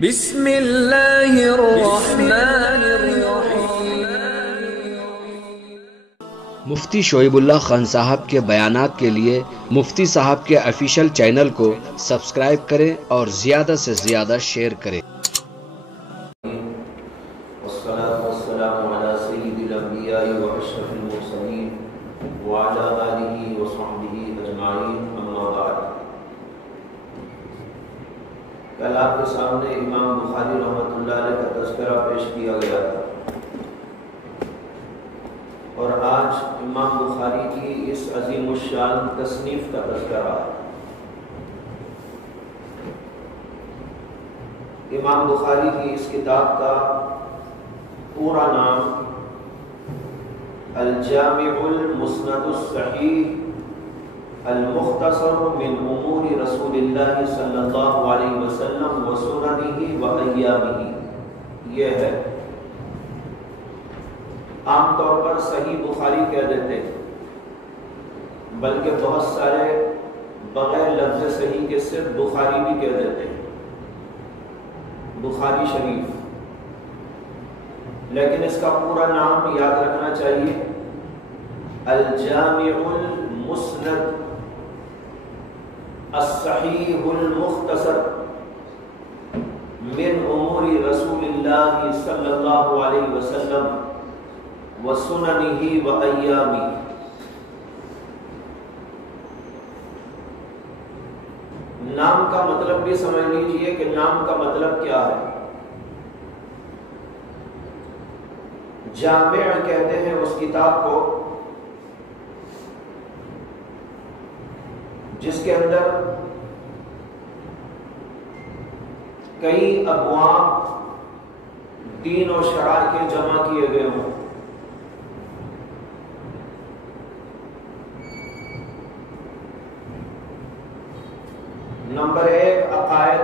بسم اللہ الرحمن الرحیم۔ مفتی شعیب اللہ خان صاحب کے بیانات کے لیے مفتی صاحب کے آفیشیل چینل کو سبسکرائب کریں اور زیادہ سے زیادہ شیئر کریں۔ والصلاة والسلام على سید الانبیاء واشرف المرسلین وعلى آلہ وصحبہ اجمعین، اما بعد۔ کل آپ کے سامنے امام بخاری رحمۃ اللہ علیہ کا تذکرہ پیش کیا گیا تھا، اور آج امام بخاری کی اس عظیم الشان تصنیف کا تذکرہ ہے۔ امام بخاری کی اس کتاب کا پورا نام الجامع المسند الصحیح المختصر من امور رسول اللہ صلی اللہ علیہ وسلم و سننہ و ایامہ یہ ہے۔ عام طور پر صحیح بخاری کہہ دیتے، بلکہ بہت سارے بغیر لفظ صحیح کے صرف بخاری بھی کہہ دیتے ہیں، بخاری شریف، لیکن اس کا پورا نام یاد رکھنا چاہیے، الجامع المسند الصحیح المختصر من امور رسول اللہ صلی اللہ علیہ وسلم و سننہ و ایامہ۔ نام کا مطلب بھی سمجھ لیجئے کہ نام کا مطلب کیا ہے۔ جامع کہتے ہیں اس کتاب کو جس کے اندر کئی ابواب دین و شرع کے جمع کیے گئے ہوں۔ نمبر 1 عقائد،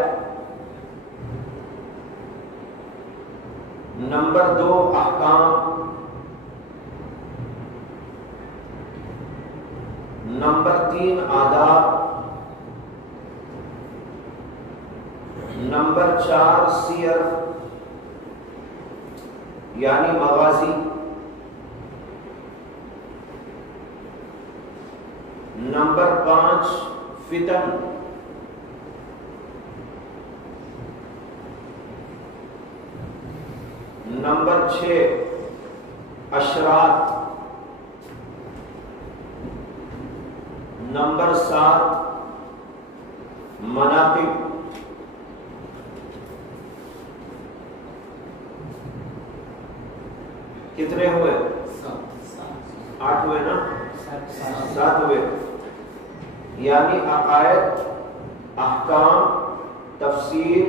نمبر 2 احکام، نمبر 3 آداب، نمبر 4 سیر یعنی مغازی، نمبر 5 فتن، نمبر 6 اشراط، نمبر 7 مناقب، کتنے ہوئے؟ 8 ہوئے نا؟ 7 ہوئے، یعنی عقائد، احکام، تفسیر،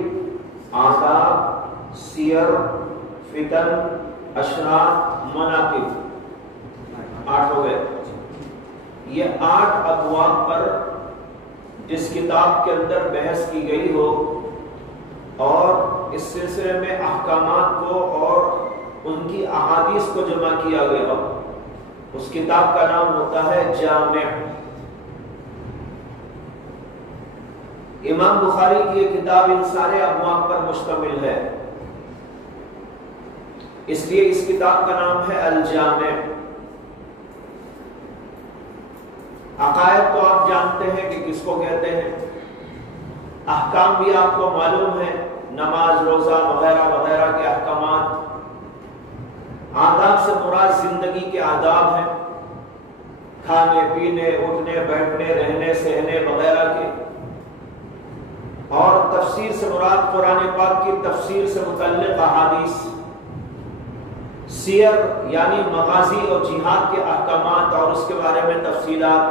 آداب، سیر، فتن، اشراط، مناقب، 8 ہو گئے۔ یہ 8 ابواب پر جس کتاب کے اندر بحث کی گئی ہو اور اس سلسلے میں احکامات کو اور ان کی احادیث کو جمع کیا گیا ہو، اس کتاب کا نام ہوتا ہے جامع۔ امام بخاری کی یہ کتاب ان سارے ابواب پر مشتمل ہے، اس لیے اس کتاب کا نام ہے الجامع۔ عقائد تو آپ جانتے ہیں کہ کس کو کہتے ہیں، احکام بھی آپ کو معلوم ہے، نماز، روزہ وغیرہ وغیرہ کے احکامات۔ آداب سے مراد زندگی کے آداب ہیں، کھانے پینے، اٹھنے بیٹھنے، رہنے سہنے وغیرہ کے۔ اور تفسیر سے مراد قرآن پاک کی تفسیر سے متعلق احادیث۔ سیر یعنی مغازی اور جہاد کے احکامات اور اس کے بارے میں تفصیلات۔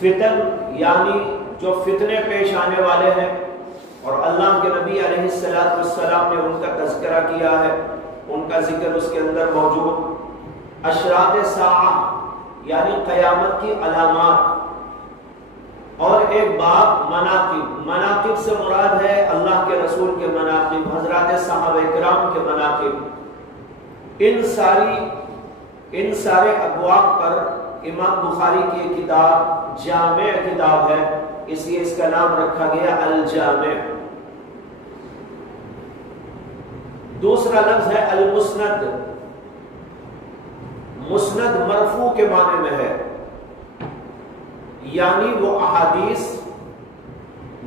فتن یعنی جو فتنے پیش آنے والے ہیں اور اللہ کے نبی علیہ السلام نے ان کا تذکرہ کیا ہے، ان کا ذکر اس کے اندر موجود۔ اشراط ساعہ یعنی قیامت کی علامات، اور ایک باب مناقب۔ مناقب سے مراد ہے اللہ کے رسول کے مناقب، حضرات صحابہ کرام کے مناقب۔ ان سارے ابواب پر امام بخاری کی کتاب جامع کتاب ہے، اس لیے اس کا نام رکھا گیا الجامع۔ دوسرا لفظ ہے المسند. مسند مرفوع کے معنی میں ہے، یعنی وہ احادیث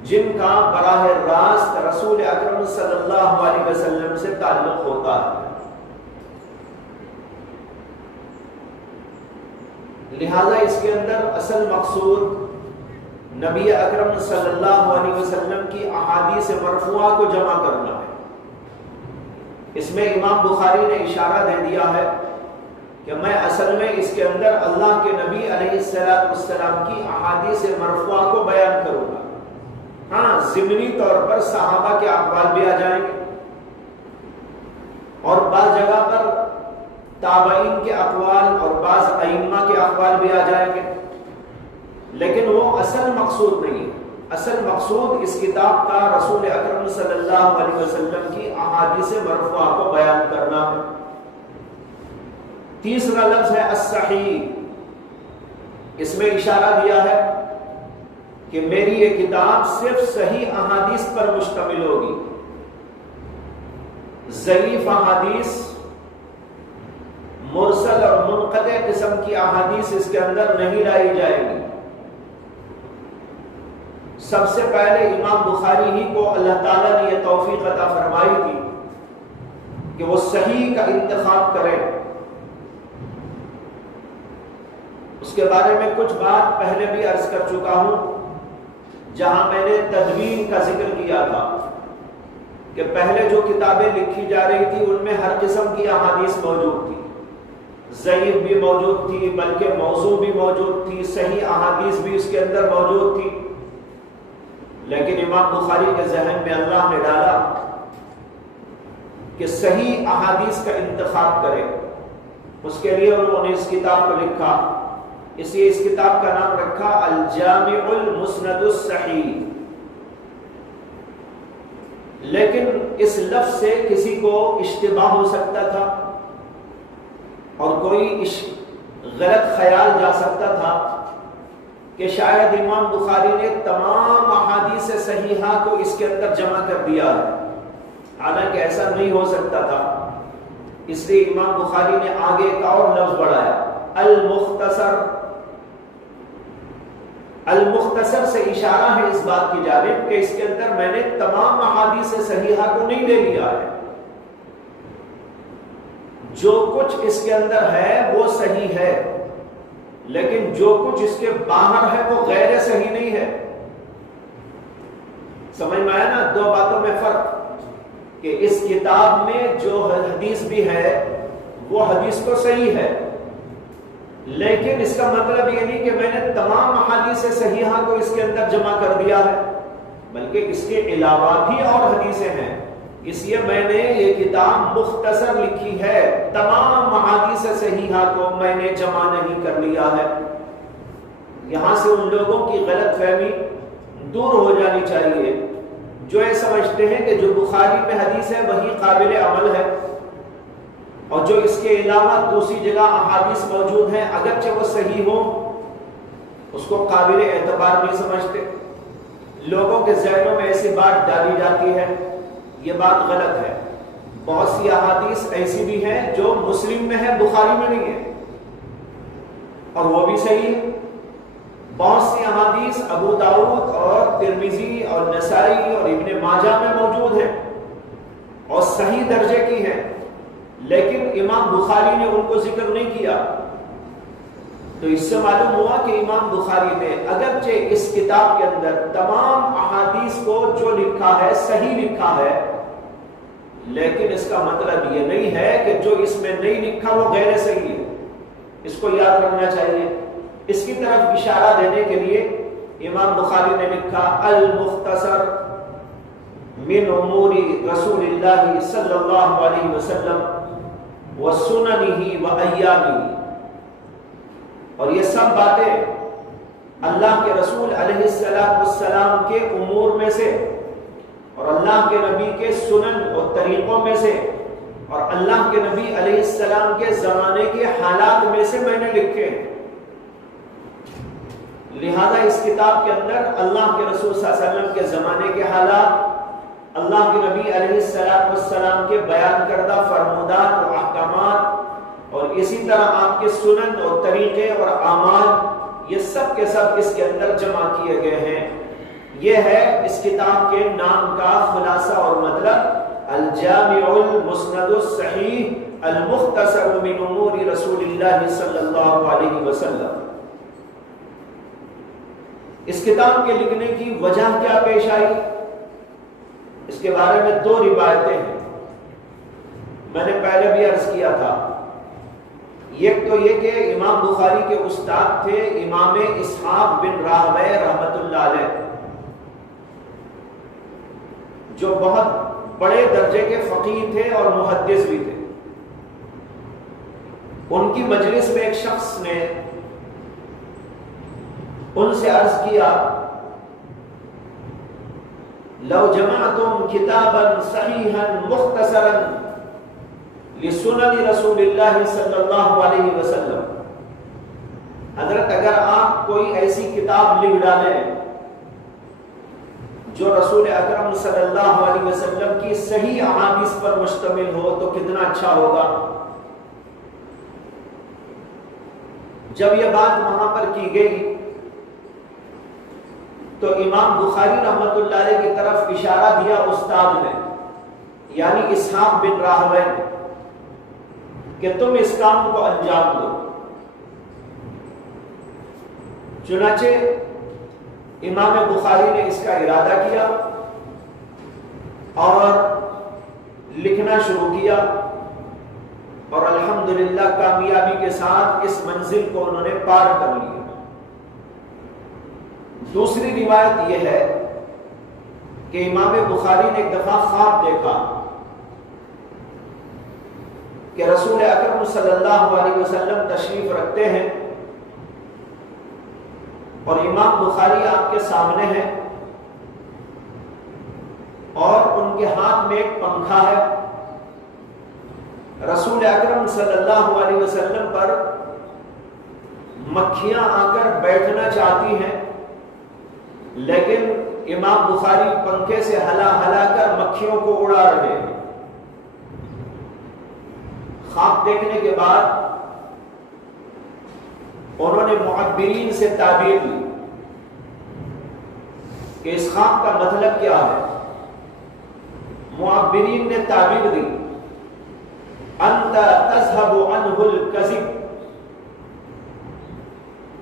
جن کا براہ راست رسول اکرم صلی اللہ علیہ وسلم سے تعلق ہوتا ہے. لہذا اس کے اندر اصل مقصود نبی اکرم صلی اللہ علیہ وسلم کی احادیث مرفوعہ کو جمع کرنا ہے. اس میں امام بخاری نے اشارہ دے دیا ہے کہ میں اصل میں اس کے اندر اللہ کے نبی علیہ السلام کی احادیث مرفوعہ کو بیان کروں گا. ہاں، ضمنی طور پر صحابہ کے اقوال بھی آ جائیں گے اور بعض جگہ پر تابعین کے اقوال اور بعض ائمہ کے اقوال بھی آ جائیں گے، لیکن وہ اصل مقصود نہیں ہے. اصل مقصود اس کتاب کا رسول اکرم صلی اللہ علیہ وسلم کی احادیث مرفوعہ کو بیان کرنا ہے. تیسرا لفظ ہے الصحیح. اس میں اشارہ دیا ہے کہ میری یہ کتاب صرف صحیح احادیث پر مشتمل ہوگی. ضعیف احادیث، مرسل اور منقطع قسم کی احادیث اس کے اندر نہیں لائی جائے گی. سب سے پہلے امام بخاری ہی کو اللہ تعالیٰ نے یہ توفیق عطا فرمائی تھی کہ وہ صحیح کا انتخاب کریں. اس کے بارے میں کچھ بات پہلے بھی عرض کر چکا ہوں جہاں میں نے تدوین کا ذکر کیا تھا کہ پہلے جو کتابیں لکھی جا رہی تھی ان میں ہر قسم کی احادیث موجود تھی. ضعیف بھی موجود تھی، بلکہ موضوع بھی موجود تھی، صحیح احادیث بھی اس کے اندر موجود تھی. لیکن امام بخاری کے ذہن میں اللہ نے ڈالا کہ صحیح احادیث کا انتخاب کرے. اس کے لیے انہوں نے اس کتاب کو لکھا. اس لیے اس کتاب کا نام رکھا الجامع المسند الصحیح. لیکن اس لفظ سے کسی کو اشتباہ ہو سکتا تھا اور کوئی غلط خیال جا سکتا تھا کہ شاید امام بخاری نے تمام احادیث صحیحہ کو اس کے اندر جمع کر دیا ہے. حالانکہ ایسا نہیں ہو سکتا تھا. اس لیے امام بخاری نے آگے ایک اور لفظ بڑھایا المختصر. المختصر سے اشارہ ہے اس بات کی جانب کہ اس کے اندر میں نے تمام احادیث صحیحہ کو نہیں لے لیا ہے. جو کچھ اس کے اندر ہے وہ صحیح ہے، لیکن جو کچھ اس کے باہر ہے وہ غیر صحیح نہیں ہے. سمجھ میں آیا نا دو باتوں میں فرق؟ کہ اس کتاب میں جو حدیث بھی ہے وہ حدیث تو صحیح ہے، لیکن اس کا مطلب یہ نہیں کہ میں نے تمام احادیث صحیحہ کو اس کے اندر جمع کر دیا ہے، بلکہ اس کے علاوہ بھی اور حدیثیں ہیں. اس لیے میں نے یہ کتاب مختصر لکھی ہے. تمام احادیث صحیحہ کو میں نے جمع نہیں کر لیا ہے. یہاں سے ان لوگوں کی غلط فہمی دور ہو جانی چاہیے جو یہ سمجھتے ہیں کہ جو بخاری میں حدیث ہے وہی قابل عمل ہے، اور جو اس کے علاوہ دوسری جگہ احادیث موجود ہیں اگرچہ وہ صحیح ہو اس کو قابل اعتبار نہیں سمجھتے. لوگوں کے ذہنوں میں ایسی بات ڈالی جاتی ہے، یہ بات غلط ہے. بہت سی احادیث ایسی بھی ہیں جو مسلم میں ہے، بخاری میں نہیں ہے، اور وہ بھی صحیح ہے. بہت سی احادیث ابو داؤد اور ترمذی اور نسائی اور ابن ماجہ میں موجود ہیں اور صحیح درجے کی ہیں، لیکن امام بخاری نے ان کو ذکر نہیں کیا. تو اس سے معلوم ہوا کہ امام بخاری نے اگرچہ اس کتاب کے اندر تمام احادیث کو جو لکھا ہے صحیح لکھا ہے، لیکن اس کا مطلب یہ نہیں ہے کہ جو اس میں نہیں لکھا وہ غیر صحیح ہے. اس کو یاد رکھنا چاہیے. اس کی طرف اشارہ دینے کے لیے امام بخاری نے لکھا المختصر من امور رسول اللہ صلی اللہ علیہ وسلم وسننہ وایامہ. اور یہ سب باتیں اللہ کے رسول علیہ السلام کے امور میں سے اور اللہ کے نبی کے سنن اور طریقوں میں سے اور اللہ کے نبی علیہ السلام کے زمانے کے حالات میں سے میں نے لکھے. لہذا اس کتاب کے اندر اللہ کے رسول صلی اللہ علیہ وسلم کے زمانے کے حالات، اللہ اللہ کے نبی علیہ السلام کے بیان کردہ فرمودات و احکامات اور اسی طرح آپ کے سنن اور طریقے اور اعمال، یہ سب کے سب اس کے اندر جمع کیے گئے ہیں۔ یہ ہے اس کتاب کے نام کا خلاصہ اور مطلب، الجامع المسند الصحیح المختصر من امور رسول اللہ صلی اللہ علیہ وسلم۔ اس کتاب کے لکھنے کی وجہ کیا پیش آئی، اس کے بارے میں دو روایتیں ہیں، میں نے پہلے بھی عرض کیا تھا۔ ایک تو یہ کہ امام بخاری کے استاد تھے امام اسحاق بن راہویہ رحمۃ اللہ علیہ، جو بہت بڑے درجے کے فقیہ تھے اور محدث بھی تھے۔ ان کی مجلس میں ایک شخص نے ان سے عرض کیا، لو جمعتم کتابا صحیحا مختصرا لسنن رسول اللہ صلی اللہ علیہ وسلم، حضرت اگر آپ کوئی ایسی کتاب لکھ ڈالیں جو رسول اکرم صلی اللہ علیہ وسلم کی صحیح احادیث پر مشتمل ہو تو کتنا اچھا ہوگا۔ جب یہ بات وہاں پر کی گئی تو امام بخاری رحمۃ اللہ علیہ کی طرف اشارہ دیا استاد نے، یعنی اسحاق بن راہویہ نے، کہ تم اس کام کو انجام دو۔ چنانچہ امام بخاری نے اس کا ارادہ کیا اور لکھنا شروع کیا، اور الحمدللہ کامیابی کے ساتھ اس منزل کو انہوں نے پار کر لیا۔ دوسری روایت یہ ہے کہ امام بخاری نے ایک دفعہ خواب دیکھا کہ رسول اکرم صلی اللہ علیہ وسلم تشریف رکھتے ہیں اور امام بخاری آپ کے سامنے ہیں اور ان کے ہاتھ میں ایک پنکھا ہے۔ رسول اکرم صلی اللہ علیہ وسلم پر مکھیاں آ کر بیٹھنا چاہتی ہیں، لیکن امام بخاری پنکھے سے ہلا ہلا کر مکھیوں کو اڑا رہے ہیں۔ خواب دیکھنے کے بعد انہوں نے معبرین سے تعبیر دی کہ اس خواب کا مطلب کیا ہے۔ معبرین نے تعبیر دی، انت تذهب عنه الكذب،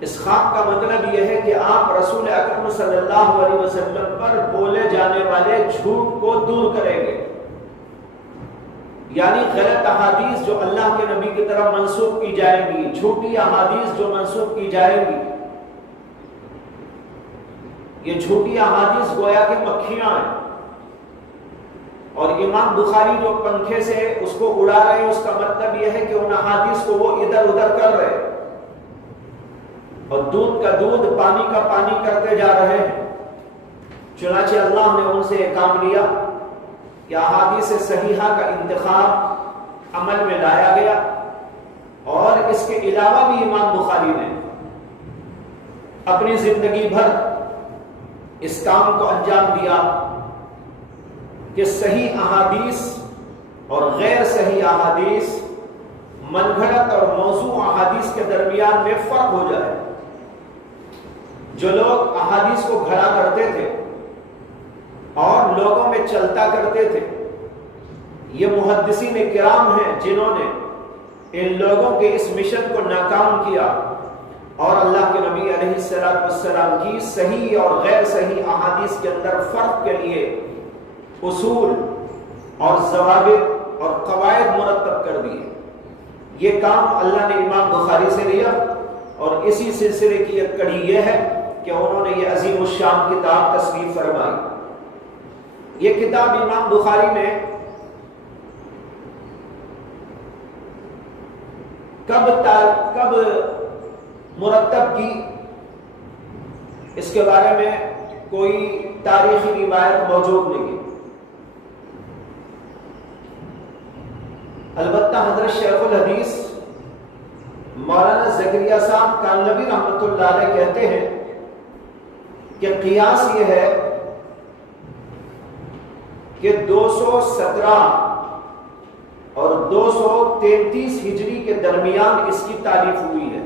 اس خواب کا مطلب یہ ہے کہ آپ رسول اکرم صلی اللہ علیہ وسلم پر بولے جانے والے جھوٹ کو دور کریں گے، یعنی غلط احادیث جو اللہ کے نبی کی طرف منسوب کی جائیں گی، جھوٹی احادیث جو منسوب کی جائیں گی، یہ جھوٹی احادیث گویا کہ مکھیاں ہیں، اور امام بخاری جو پنکھے سے اس کو اڑا رہے ہیں، اس کا مطلب یہ ہے کہ ان احادیث کو وہ ادھر ادھر کر رہے ہیں اور دودھ کا دودھ پانی کا پانی کرتے جا رہے ہیں۔ چنانچہ اللہ نے ان سے یہ کام لیا کہ احادیث صحیحہ کا انتخاب عمل میں لایا گیا، اور اس کے علاوہ بھی امام بخاری نے اپنی زندگی بھر اس کام کو انجام دیا کہ صحیح احادیث اور غیر صحیح احادیث، من گھڑت اور موضوع احادیث کے درمیان میں فرق ہو جائے۔ جو لوگ احادیث کو گھڑا کرتے تھے اور لوگوں میں چلتا کرتے تھے، یہ محدثین کرام ہیں جنہوں نے ان لوگوں کے اس مشن کو ناکام کیا اور اللہ کے نبی علیہ السلام کی صحیح اور غیر صحیح احادیث کے اندر فرق کے لیے اصول اور ضوابط اور قواعد مرتب کر دیے۔ یہ کام اللہ نے امام بخاری سے لیا، اور اسی سلسلے کی ایک کڑی یہ ہے کہ انہوں نے یہ عظیم الشان کتاب تصنیف فرمائی۔ یہ کتاب امام بخاری نے کب مرتب کی، اس کے بارے میں کوئی تاریخی روایت موجود نہیں ہے۔ البتہ حضرت شیخ الحدیث مولانا زکریا صاحب کانلوی رحمۃ اللہ علیہ کہتے ہیں کہ قیاس یہ ہے کہ 217 اور 233 ہجری کے درمیان اس کی تالیف ہوئی ہے۔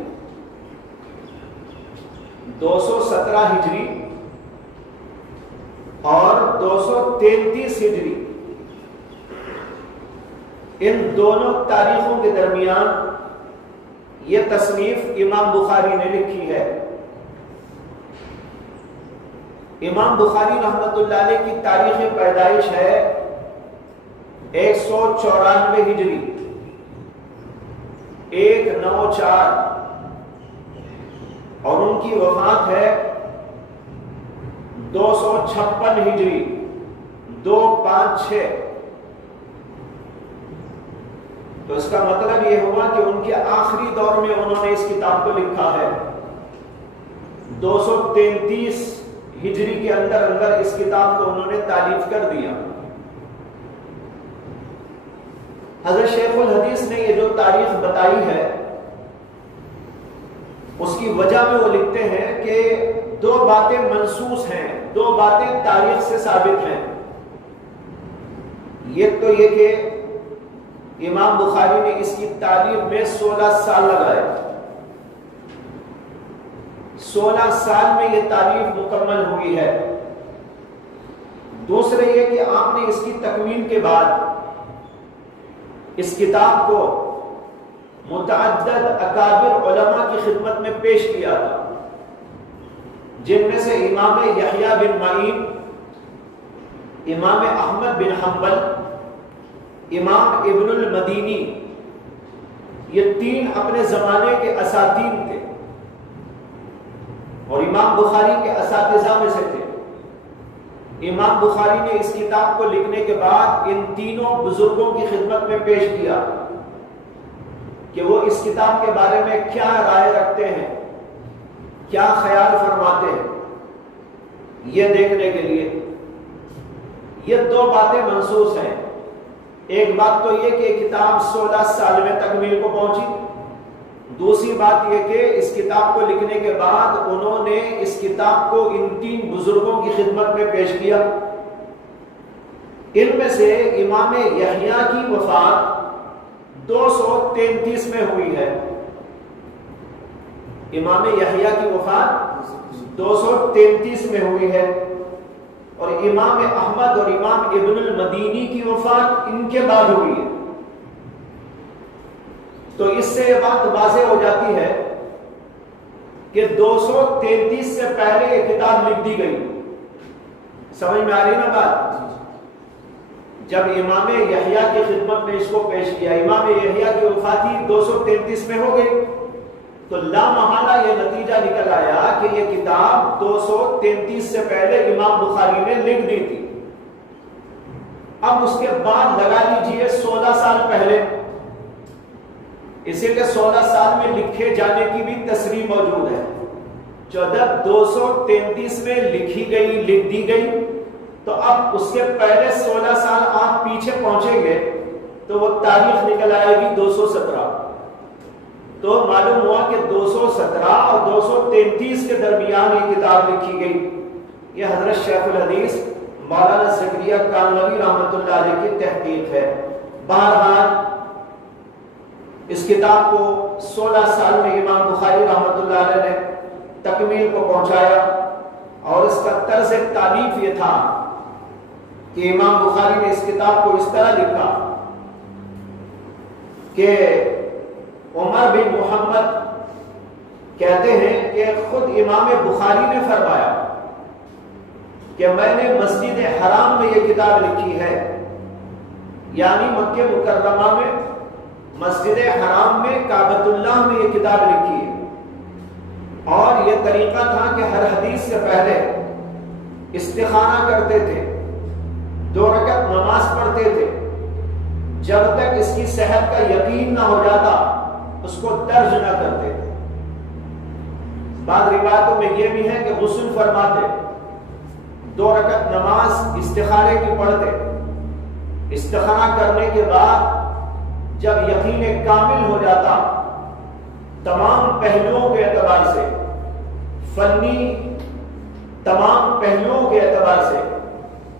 217 ہجری اور 233 ہجری، ان دونوں تاریخوں کے درمیان یہ تصنیف امام بخاری نے لکھی ہے۔ امام بخاری رحمۃ اللہ علیہ کی تاریخ پیدائش ہے 194 ہجری 194، اور ان کی وفات ہے 256 ہجری 256۔ تو اس کا مطلب یہ ہوا کہ ان کے آخری دور میں انہوں نے اس کتاب کو لکھا ہے۔ 233 ہجری کے اندر اس کتاب کو انہوں نے تالیف کر دیا۔ حضرت شیخ الحدیث نے یہ جو تاریخ بتائی ہے اس کی وجہ میں وہ لکھتے ہیں کہ دو باتیں منسوس ہیں، دو باتیں تاریخ سے ثابت ہیں۔ یہ تو یہ کہ امام بخاری نے اس کی تالیف میں 16 سال لگائے، 16 سال میں یہ تالیف مکمل ہوئی ہے۔ دوسرے یہ کہ آپ نے اس کی تکمیل کے بعد اس کتاب کو متعدد اکابر علماء کی خدمت میں پیش کیا تھا، جن میں سے امام یحییٰ بن معین، امام احمد بن حنبل، امام ابن المدینی، یہ تین اپنے زمانے کے اساتید تھے اور امام بخاری کے اساتذہ میں سے تھے۔ امام بخاری نے اس کتاب کو لکھنے کے بعد ان تینوں بزرگوں کی خدمت میں پیش کیا کہ وہ اس کتاب کے بارے میں کیا رائے رکھتے ہیں، کیا خیال فرماتے ہیں، یہ دیکھنے کے لیے یہ دو باتیں منسوس ہیں۔ ایک بات تو یہ کہ کتاب 16 سال میں تکمیل کو پہنچی، دوسری بات یہ کہ اس کتاب کو لکھنے کے بعد انہوں نے اس کتاب کو ان تین بزرگوں کی خدمت میں پیش کیا۔ ان میں سے امام یحییٰ کی وفات 233 میں ہوئی ہے۔ امام یحییٰ کی وفات 233 میں ہوئی ہے، اور امام احمد اور امام ابن المدینی کی وفات ان کے بعد ہوئی ہے۔ تو اس سے یہ بات واضح ہو جاتی ہے کہ 233 سے پہلے یہ کتاب لکھ دی گئی۔ سمجھ میں آ رہی نا بات؟ جب امام یحییٰ کی خدمت میں اس کو پیش کیا، امام یحییٰ کی وفاتی 233 میں ہو گئی، تو لا محالہ یہ نتیجہ نکل آیا کہ یہ کتاب 233 سے پہلے امام بخاری نے لکھ دی تھی۔ اب اس کے بعد لگا لیجئے 16 سال پہلے، اسی لیے 16 سال میں لکھے جانے کی بھی تصریح موجود ہے۔ جب 233 میں لکھی گئی، لکھ دی گئی، تو اب اس کے پہلے 16 سال آپ پیچھے پہنچیں گے تو وہ تاریخ نکل آئے گی 217۔ تو معلوم ہوا کہ 217 اور 233 کے درمیان یہ کتاب لکھی گئی۔ یہ حضرت شیخ الحدیث مولانا زکریا کانوی رحمۃ اللہ علیہ کی تحقیق ہے۔ بہرحال اس کتاب کو 16 سال میں امام بخاری رحمۃ اللہ علیہ نے تکمیل کو پہنچایا، اور اس کا طرز تالیف یہ تھا کہ امام بخاری نے اس کتاب کو اس طرح لکھا کہ عمر بن محمد کہتے ہیں کہ خود امام بخاری نے فرمایا کہ میں نے مسجد حرام میں یہ کتاب لکھی ہے، یعنی مکہ مکرمہ میں مسجد حرام میں کعبۃ اللہ میں یہ کتاب لکھی ہے۔ اور یہ طریقہ تھا کہ ہر حدیث سے پہلے استخارہ کرتے تھے، 2 رکعت نماز پڑھتے تھے، جب تک اس کی صحت کا یقین نہ ہو جاتا اس کو درج نہ کرتے تھے۔ بعض روایتوں میں یہ بھی ہے کہ غسل فرماتے، 2 رکعت نماز استخارے کی پڑھتے، استخارہ کرنے کے بعد جب یقین کامل ہو جاتا تمام پہلوؤں کے اعتبار سے، فنی تمام پہلوؤں کے اعتبار سے،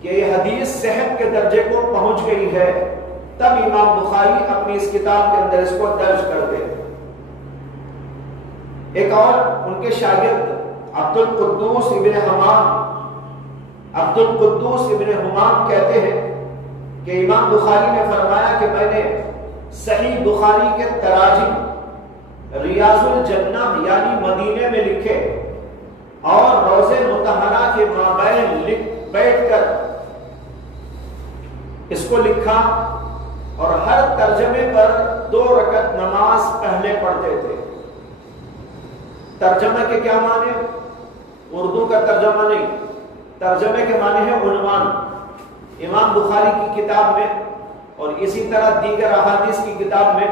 کہ یہ حدیث صحت کے درجے کو پہنچ گئی ہے، تب امام بخاری اپنی اس کتاب کے اندر اس کو درج کرتے ہیں۔ ایک اور ان کے شاگرد عبد القدوس ابن حمام کہتے ہیں کہ امام بخاری نے فرمایا کہ میں نے صحیح بخاری کے تراجم ریاض الجنہ یعنی مدینے میں لکھے اور روض مطہرہ کے مابین بیٹھ کر اس کو لکھا، اور ہر ترجمے پر 2 رکعت نماز پہلے پڑھتے تھے۔ ترجمہ کے کیا معنی؟ اردو کا ترجمہ نہیں، ترجمے کے معنی ہے عنوان۔ امام بخاری کی کتاب میں اور اسی طرح دیگر احادیث کی کتاب میں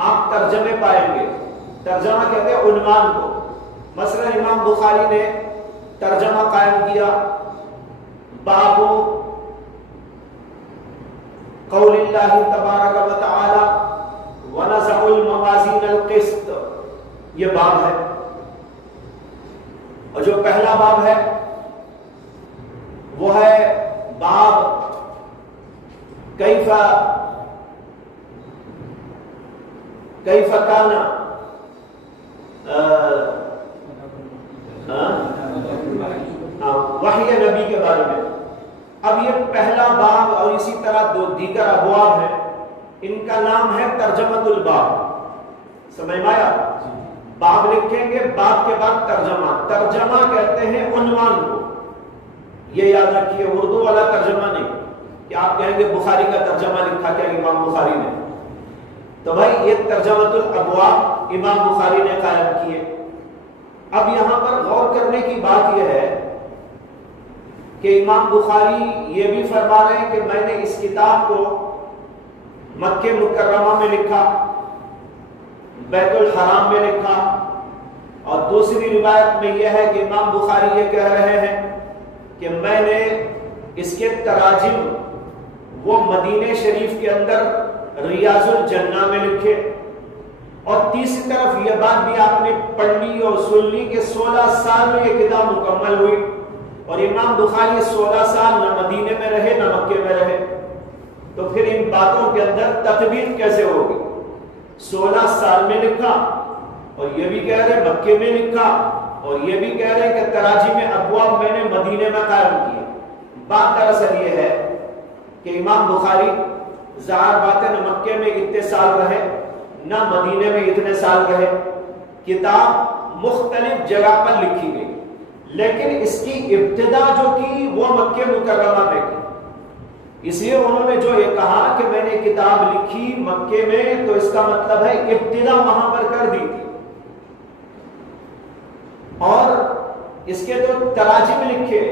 آپ ترجمے پائیں گے۔ ترجمہ کہتے ہیں عنوان کو۔ مثلا امام بخاری نے ترجمہ قائم کیا باب قول اللہ تبارک و تعالی ونضع الموازین القسط، یہ باب ہے۔ اور جو پہلا باب ہے وہ ہے باب کیف کان وحی نبی کے بارے میں۔ اب یہ پہلا باب اور اسی طرح 2 دیگر ابواب ہیں، ان کا نام ہے ترجمۃ الباب۔ سمجھ میں آیا؟ باب لکھیں گے، باب کے بعد ترجمہ۔ ترجمہ کہتے ہیں عنوان کو، یہ یاد رکھیے، اردو والا ترجمہ نہیں کہ آپ کہیں گے بخاری کا ترجمہ لکھا کیا امام بخاری نے، تو بھائی یہ ترجمۃ الابواب امام بخاری نے قائم کیے۔ اب یہاں پر غور کرنے کی بات یہ ہے کہ امام بخاری یہ بھی فرما رہے ہیں کہ میں نے اس کتاب کو مکہ مکرمہ میں لکھا، بیت الحرام میں لکھا، اور دوسری روایت میں یہ ہے کہ امام بخاری یہ کہہ رہے ہیں کہ میں نے اس کے تراجم وہ مدینہ شریف کے اندر ریاض الجنہ میں لکھے۔ اور تیسری طرف یہ بات بھی آپ نے پڑھ لی اور سن لی کہ 16 سال میں یہ کتاب مکمل ہوئی، اور امام بخاری 16 سال نہ مدینے میں رہے نہ مکے میں رہے، تو پھر ان باتوں کے اندر تطبیق کیسے ہوگی؟ 16 سال میں لکھا، اور یہ بھی کہہ رہے مکے میں لکھا، اور یہ بھی کہہ رہے کہ تراجم ابواب میں نے مدینے میں قائم کیے۔ بات دراصل یہ ہے کہ امام بخاری ظاہر بات ہے نہ مکے میں اتنے سال رہے نہ مدینے میں اتنے سال رہے، کتاب مختلف جگہ پر لکھی گئی، لیکن اس کی ابتدا جو کی وہ مکہ مکرمہ میں کی۔ اس لیے انہوں نے جو یہ کہا کہ میں نے کتاب لکھی مکے میں، تو اس کا مطلب ہے ابتدا وہاں پر کر دی تھی، اور اس کے جو تراجم لکھے،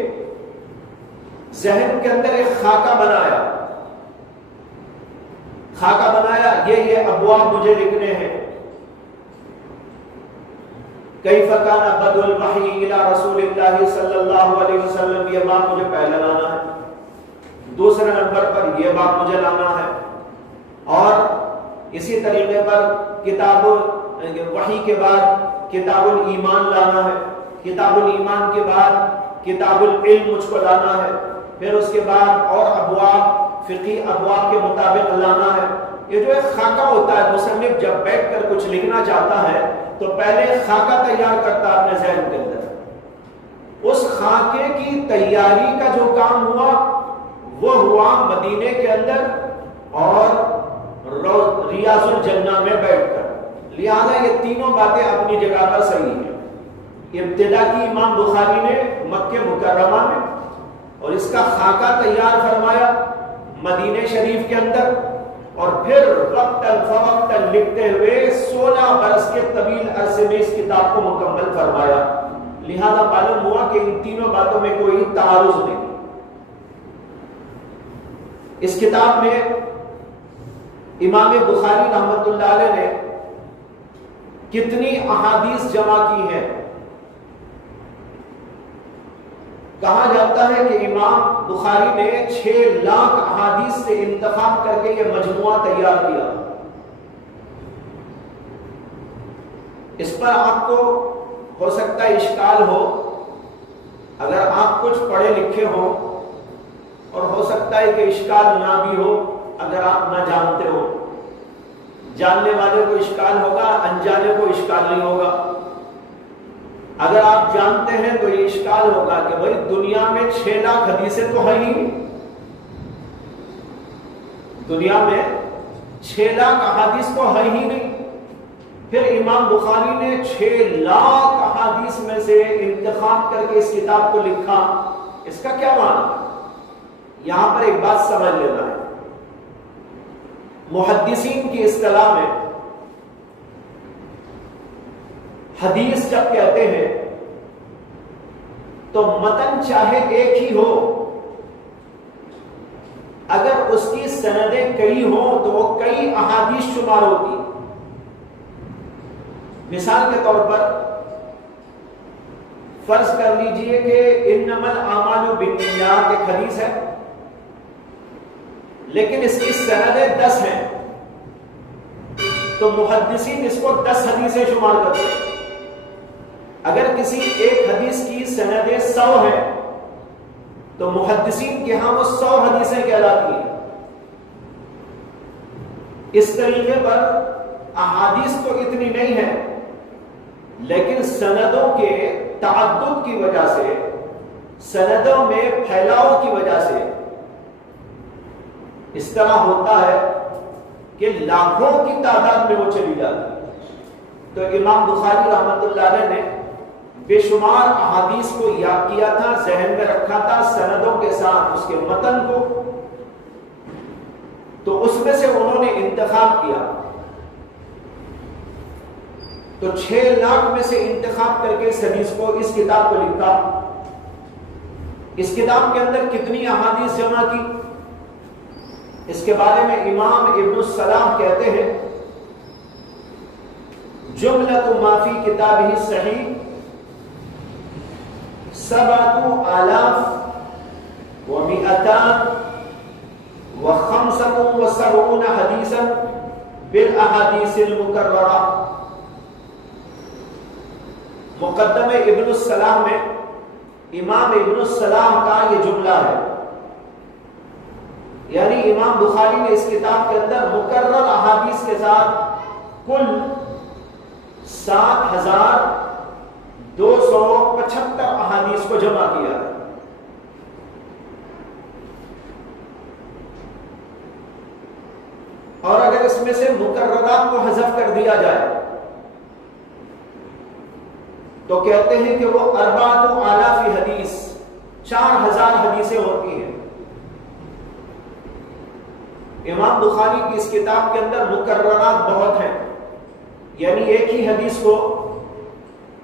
ذہن کے اندر ایک خاکہ بنایا، یہ ابواب مجھے لکھنے ہیں۔ کیف کان بدء الوحی الی رسول اللہ صلی اللہ علیہ وسلم، یہ بات مجھے پہلے لانا ہے۔ دوسرے نمبر پر یہ بات مجھے لانا ہے، اور اسی طریقے پر کتاب وحی کے بعد کتاب الایمان لانا ہے، کتاب الایمان کے بعد کتاب العلم مجھ کو لانا ہے، پھر اس کے بعد اور ابواب فقہی ابواب کے مطابق لانا ہے۔ یہ جو ایک خاکہ ہوتا ہے، مصنف جب بیٹھ کر کچھ لکھنا چاہتا ہے تو پہلے خاکہ تیار کرتا ہے اپنے ذہن کے اندر۔ اس خاکے کی تیاری کا جو کام ہوا وہ ہوا مدینے کے اندر اور ریاض الجنہ میں بیٹھ کر۔ لہذا یہ تینوں باتیں اپنی جگہ پر صحیح ہیں۔ ابتدا کی امام بخاری نے مکہ مکرمہ میں، اور اس کا خاکہ تیار فرمایا مدینہ شریف کے اندر، اور پھر وقتاً فوقتاً لکھتے ہوئے 16 برس کے طویل عرصے میں اس کتاب کو مکمل فرمایا۔ لہذا معلوم ہوا کہ ان تینوں باتوں میں کوئی تعارض نہیں۔ اس کتاب میں امام بخاری رحمۃ اللہ علیہ نے کتنی احادیث جمع کی ہیں؟ کہا جاتا ہے کہ امام بخاری نے 6 لاکھ احادیث سے انتخاب کر کے یہ مجموعہ تیار کیا۔ اس پر آپ کو ہو سکتا ہے اشکال ہو، اگر آپ کچھ پڑھے لکھے ہوں اور ہو سکتا ہے کہ اشکال نہ بھی ہو اگر آپ نہ جانتے ہو. جاننے والے کو اشکال ہوگا، انجانے کو اشکال نہیں ہوگا. اگر آپ جانتے ہیں تو یہ اشکال ہوگا کہ بھائی دنیا میں 6 لاکھ حدیثیں تو ہے ہی نہیں. دنیا میں 6 لاکھ احادیث تو ہے ہی نہیں. پھر امام بخاری نے 6 لاکھ احادیث میں سے انتخاب کر کے اس کتاب کو لکھا. اس کا کیا معنی؟ یہاں پر ایک بات سمجھ لینا ہے. محدثین کی اصطلاح میں حدیث جب کہتے ہیں تو متن چاہے ایک ہی ہو، اگر اس کی سندیں کئی ہوں تو وہ کئی احادیث شمار ہوتی. مثال کے طور پر فرض کر لیجئے کہ انما الاعمال بالنیات ایک حدیث ہے، لیکن اس کی سندیں 10 ہیں، تو محدثین اس کو 10 حدیثیں شمار کرتے ہیں. اگر کسی ایک حدیث کی سندیں 100 ہیں تو محدثین کے ہاں وہ 100 حدیثیں کہلاتی ہیں. اس طریقے پر احادیث تو اتنی نہیں ہے، لیکن سندوں کے تعدد کی وجہ سے، سندوں میں پھیلاؤ کی وجہ سے اس طرح ہوتا ہے کہ لاکھوں کی تعداد میں وہ چلی جاتی ہے. تو امام بخاری رحمۃ اللہ علیہ نے بے شمار احادیث کو یاد کیا تھا، ذہن میں رکھا تھا سندوں کے ساتھ اس کے متن کو، تو اس میں سے انہوں نے انتخاب کیا. تو 6 لاکھ میں سے انتخاب کر کے اس حدیث کو، اس کتاب کو لکھا. اس کتاب کے اندر کتنی احادیث جمع کی، اس کے بارے میں امام ابن السلام کہتے ہیں جملۃ ما فی کتابہ صحیح 7,275 حدیثا بالاحادیث المکررہ. مقدمہ ابن السلام میں امام ابن السلام کا یہ جملہ ہے، یعنی امام بخاری نے اس کتاب کے اندر مکرر احادیث کے ساتھ کل 7,275 احادیث کو جمع کیا ہے. اور اگر اس میں سے مکررات کو حذف کر دیا جائے تو کہتے ہیں کہ وہ 4,000 حدیث، 4,000 حدیثیں ہوتی ہیں. امام بخاری کی اس کتاب کے اندر مکررات بہت ہیں، یعنی ایک ہی حدیث کو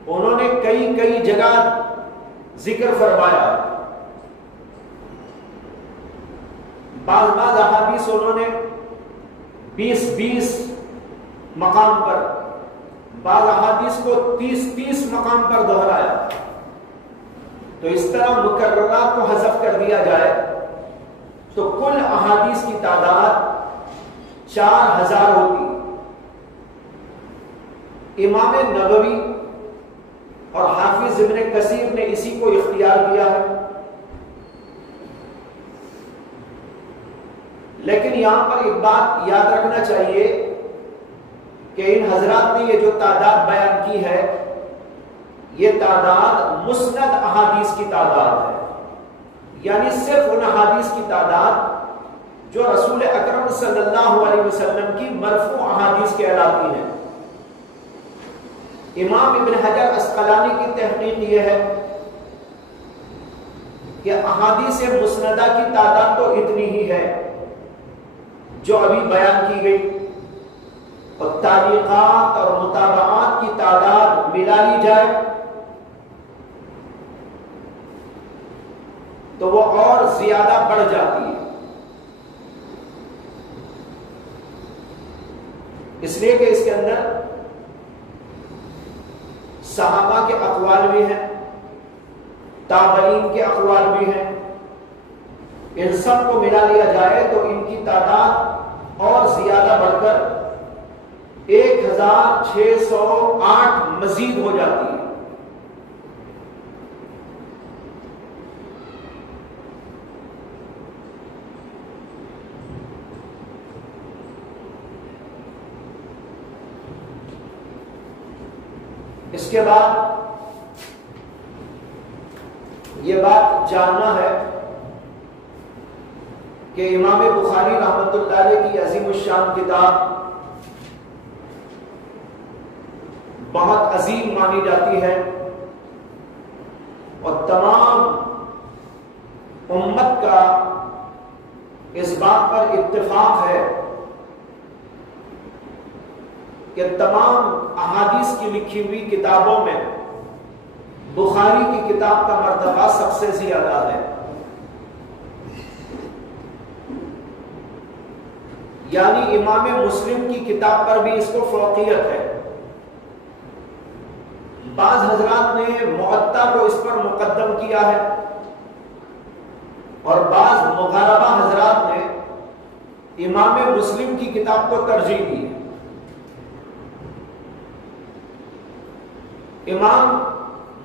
انہوں نے کئی جگہ ذکر فرمایا. بعض احادیث انہوں نے 20 مقام پر، بعض احادیث کو 30 مقام پر دہرایا. تو اس طرح مکررات کو حذف کر دیا جائے تو کل احادیث کی تعداد 4,000 ہوتی. امام نووی اور حافظ ابن کثیر نے اسی کو اختیار کیا ہے. لیکن یہاں پر ایک بات یاد رکھنا چاہیے کہ ان حضرات نے یہ جو تعداد بیان کی ہے یہ تعداد مسند احادیث کی تعداد ہے، یعنی صرف ان احادیث کی تعداد جو رسول اکرم صلی اللہ علیہ وسلم کی مرفوع احادیث کہلاتی ہیں. امام ابن حجر عسقلانی کی تحقیق یہ ہے کہ احادیث مسندہ کی تعداد تو اتنی ہی ہے جو ابھی بیان کی گئی، اور تعلیقات اور متابعات کی تعداد ملا لی جائے تو وہ اور زیادہ بڑھ جاتی ہے. اس لیے کہ اس کے اندر صحابہ کے اقوال بھی ہیں، تابعین کے اقوال بھی ہیں. ان سب کو ملا لیا جائے تو ان کی تعداد اور زیادہ بڑھ کر 1,608 مزید ہو جاتی ہے. اس کے بعد یہ بات جاننا ہے کہ امام بخاری رحمۃ اللہ علیہ کی عظیم الشان کتاب بہت عظیم مانی جاتی ہے اور تمام امت کا اس بات پر اتفاق ہے کہ تمام احادیث کی لکھی ہوئی کتابوں میں بخاری کی کتاب کا مرتبہ سب سے زیادہ ہے. یعنی امام مسلم کی کتاب پر بھی اس کو فوقیت ہے. بعض حضرات نے معطا کو اس پر مقدم کیا ہے اور بعض مغاربہ حضرات نے امام مسلم کی کتاب کو ترجیح دی ہے. امام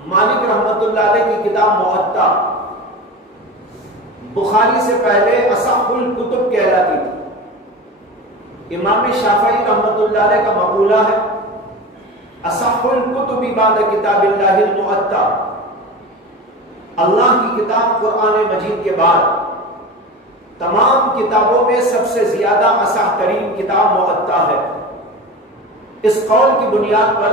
مالک رحمت اللہ علیہ کی کتاب معطا بخاری سے پہلے اصح الکتب کہلاتی تھی. امام شافعی رحمت اللہ علیہ کا مقولہ ہے اصح الکتب بعد کتاب اللہ المعطا. اللہ کی کتاب قرآن مجید کے بعد تمام کتابوں میں سب سے زیادہ اصح ترین کتاب معطا ہے. اس قول کی بنیاد پر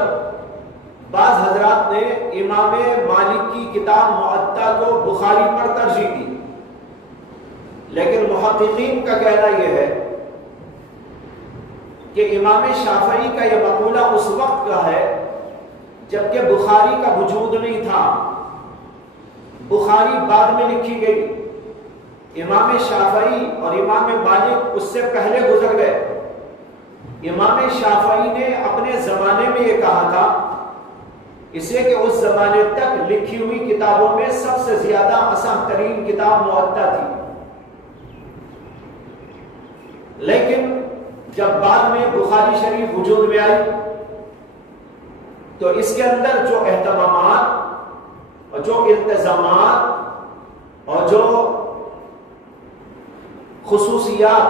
بعض حضرات نے امام مالک کی کتاب معطا کو بخاری پر ترجیح دی، لیکن محققین کا کہنا یہ ہے کہ امام شافعی کا یہ مقولہ اس وقت کا ہے جبکہ بخاری کا وجود نہیں تھا. بخاری بعد میں لکھی گئی. امام شافعی اور امام مالک اس سے پہلے گزر گئے. امام شافعی نے اپنے زمانے میں یہ کہا تھا اسے کہ اس زمانے تک لکھی ہوئی کتابوں میں سب سے زیادہ اصح ترین کتاب معطا تھی. لیکن جب بعد میں بخاری شریف وجود میں آئی تو اس کے اندر جو اہتمامات اور جو التزامات اور جو خصوصیات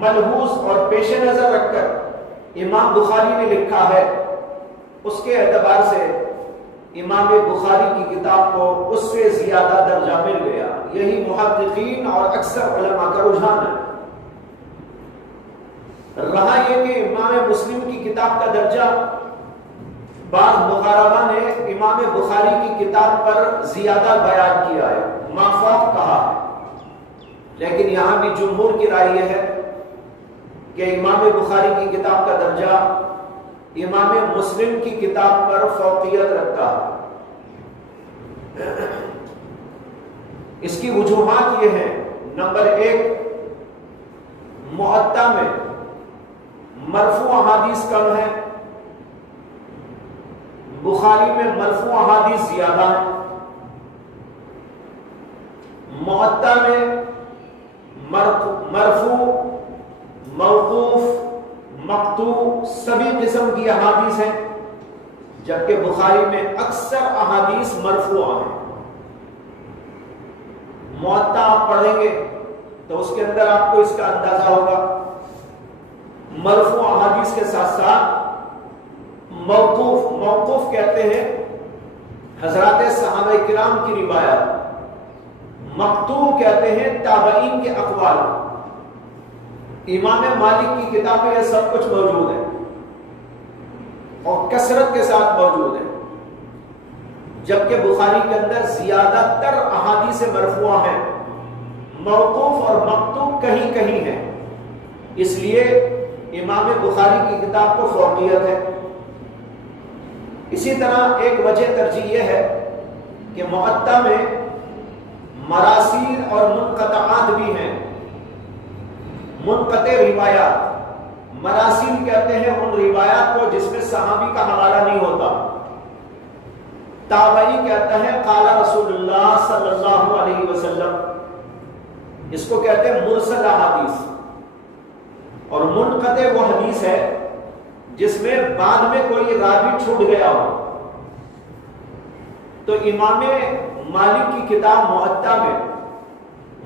ملحوظ اور پیش نظر رکھ کر امام بخاری نے لکھا ہے اس کے اعتبار سے امام بخاری کی کتاب کو اس سے زیادہ درجہ مل گیا. یہی محققین اور اکثر علماء کا رجحان ہے. رہا یہ کہ امام مسلم کی کتاب کا درجہ بعض مغاربہ نے امام بخاری کی کتاب پر زیادہ بیان کیا ہے، مافوق کہا ہے. لیکن یہاں بھی جمہور کی رائے یہ ہے کہ امام بخاری کی کتاب کا درجہ امام مسلم کی کتاب پر فوقیت رکھتا ہے. اس کی وجوہات یہ ہیں: نمبر 1، معطا میں مرفوع احادیث کم ہے، بخاری میں مرفوع احادیث زیادہ ہیں. معطا میں مرفوع، موقوف، مقطوع سبھی قسم کی احادیث ہیں، جبکہ بخاری میں اکثر احادیث مرفوع ہیں. معطا آپ پڑھیں گے تو اس کے اندر آپ کو اس کا اندازہ ہوگا. مرفوع احادیث کے ساتھ ساتھ موقوف کہتے ہیں حضرات صحابہ کرام کی روایات، مقطوع کہتے ہیں تابعین کے اقوال. امام مالک کی کتاب میں یہ سب کچھ موجود ہے اور کثرت کے ساتھ موجود ہے، جبکہ بخاری کے اندر زیادہ تر احادیث مرفوع ہیں، موقوف اور مقطوع کہیں کہیں ہیں. اس لیے امام بخاری کی کتاب کو فوقیت ہے. اسی طرح ایک وجہ ترجیح یہ ہے کہ معطا میں مراسیل اور منقطعات بھی ہیں. منقطع روایات، مراسیل کہتے ہیں ان روایات کو جس میں صحابی کا حوالہ نہیں ہوتا. تابعی کہتا ہے قال رسول اللہ صلی اللہ علیہ وسلم، اس کو کہتے ہیں مرسل احادیث. اور منقطع وہ حدیث ہے جس میں بعد میں کوئی راوی چھوٹ گیا ہو. تو امام مالک کی کتاب معطا میں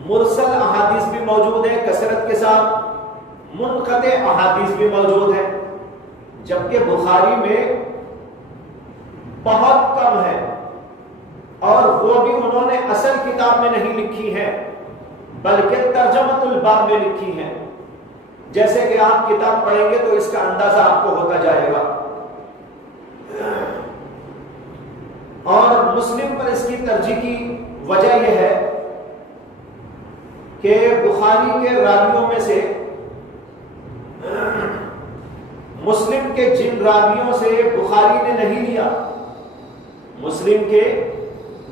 مرسل احادیث بھی موجود ہیں کثرت کے ساتھ، منقطع احادیث بھی موجود ہیں، جبکہ بخاری میں بہت کم ہے، اور وہ بھی انہوں نے اصل کتاب میں نہیں لکھی ہے بلکہ ترجمۃ الباب میں لکھی ہے۔ جیسے کہ آپ کتاب پڑھیں گے تو اس کا اندازہ آپ کو ہوتا جائے گا۔ اور مسلم پر اس کی ترجیح کی وجہ یہ ہے کہ بخاری کے راویوں میں سے مسلم کے جن راویوں سے بخاری نے نہیں لیا، مسلم کے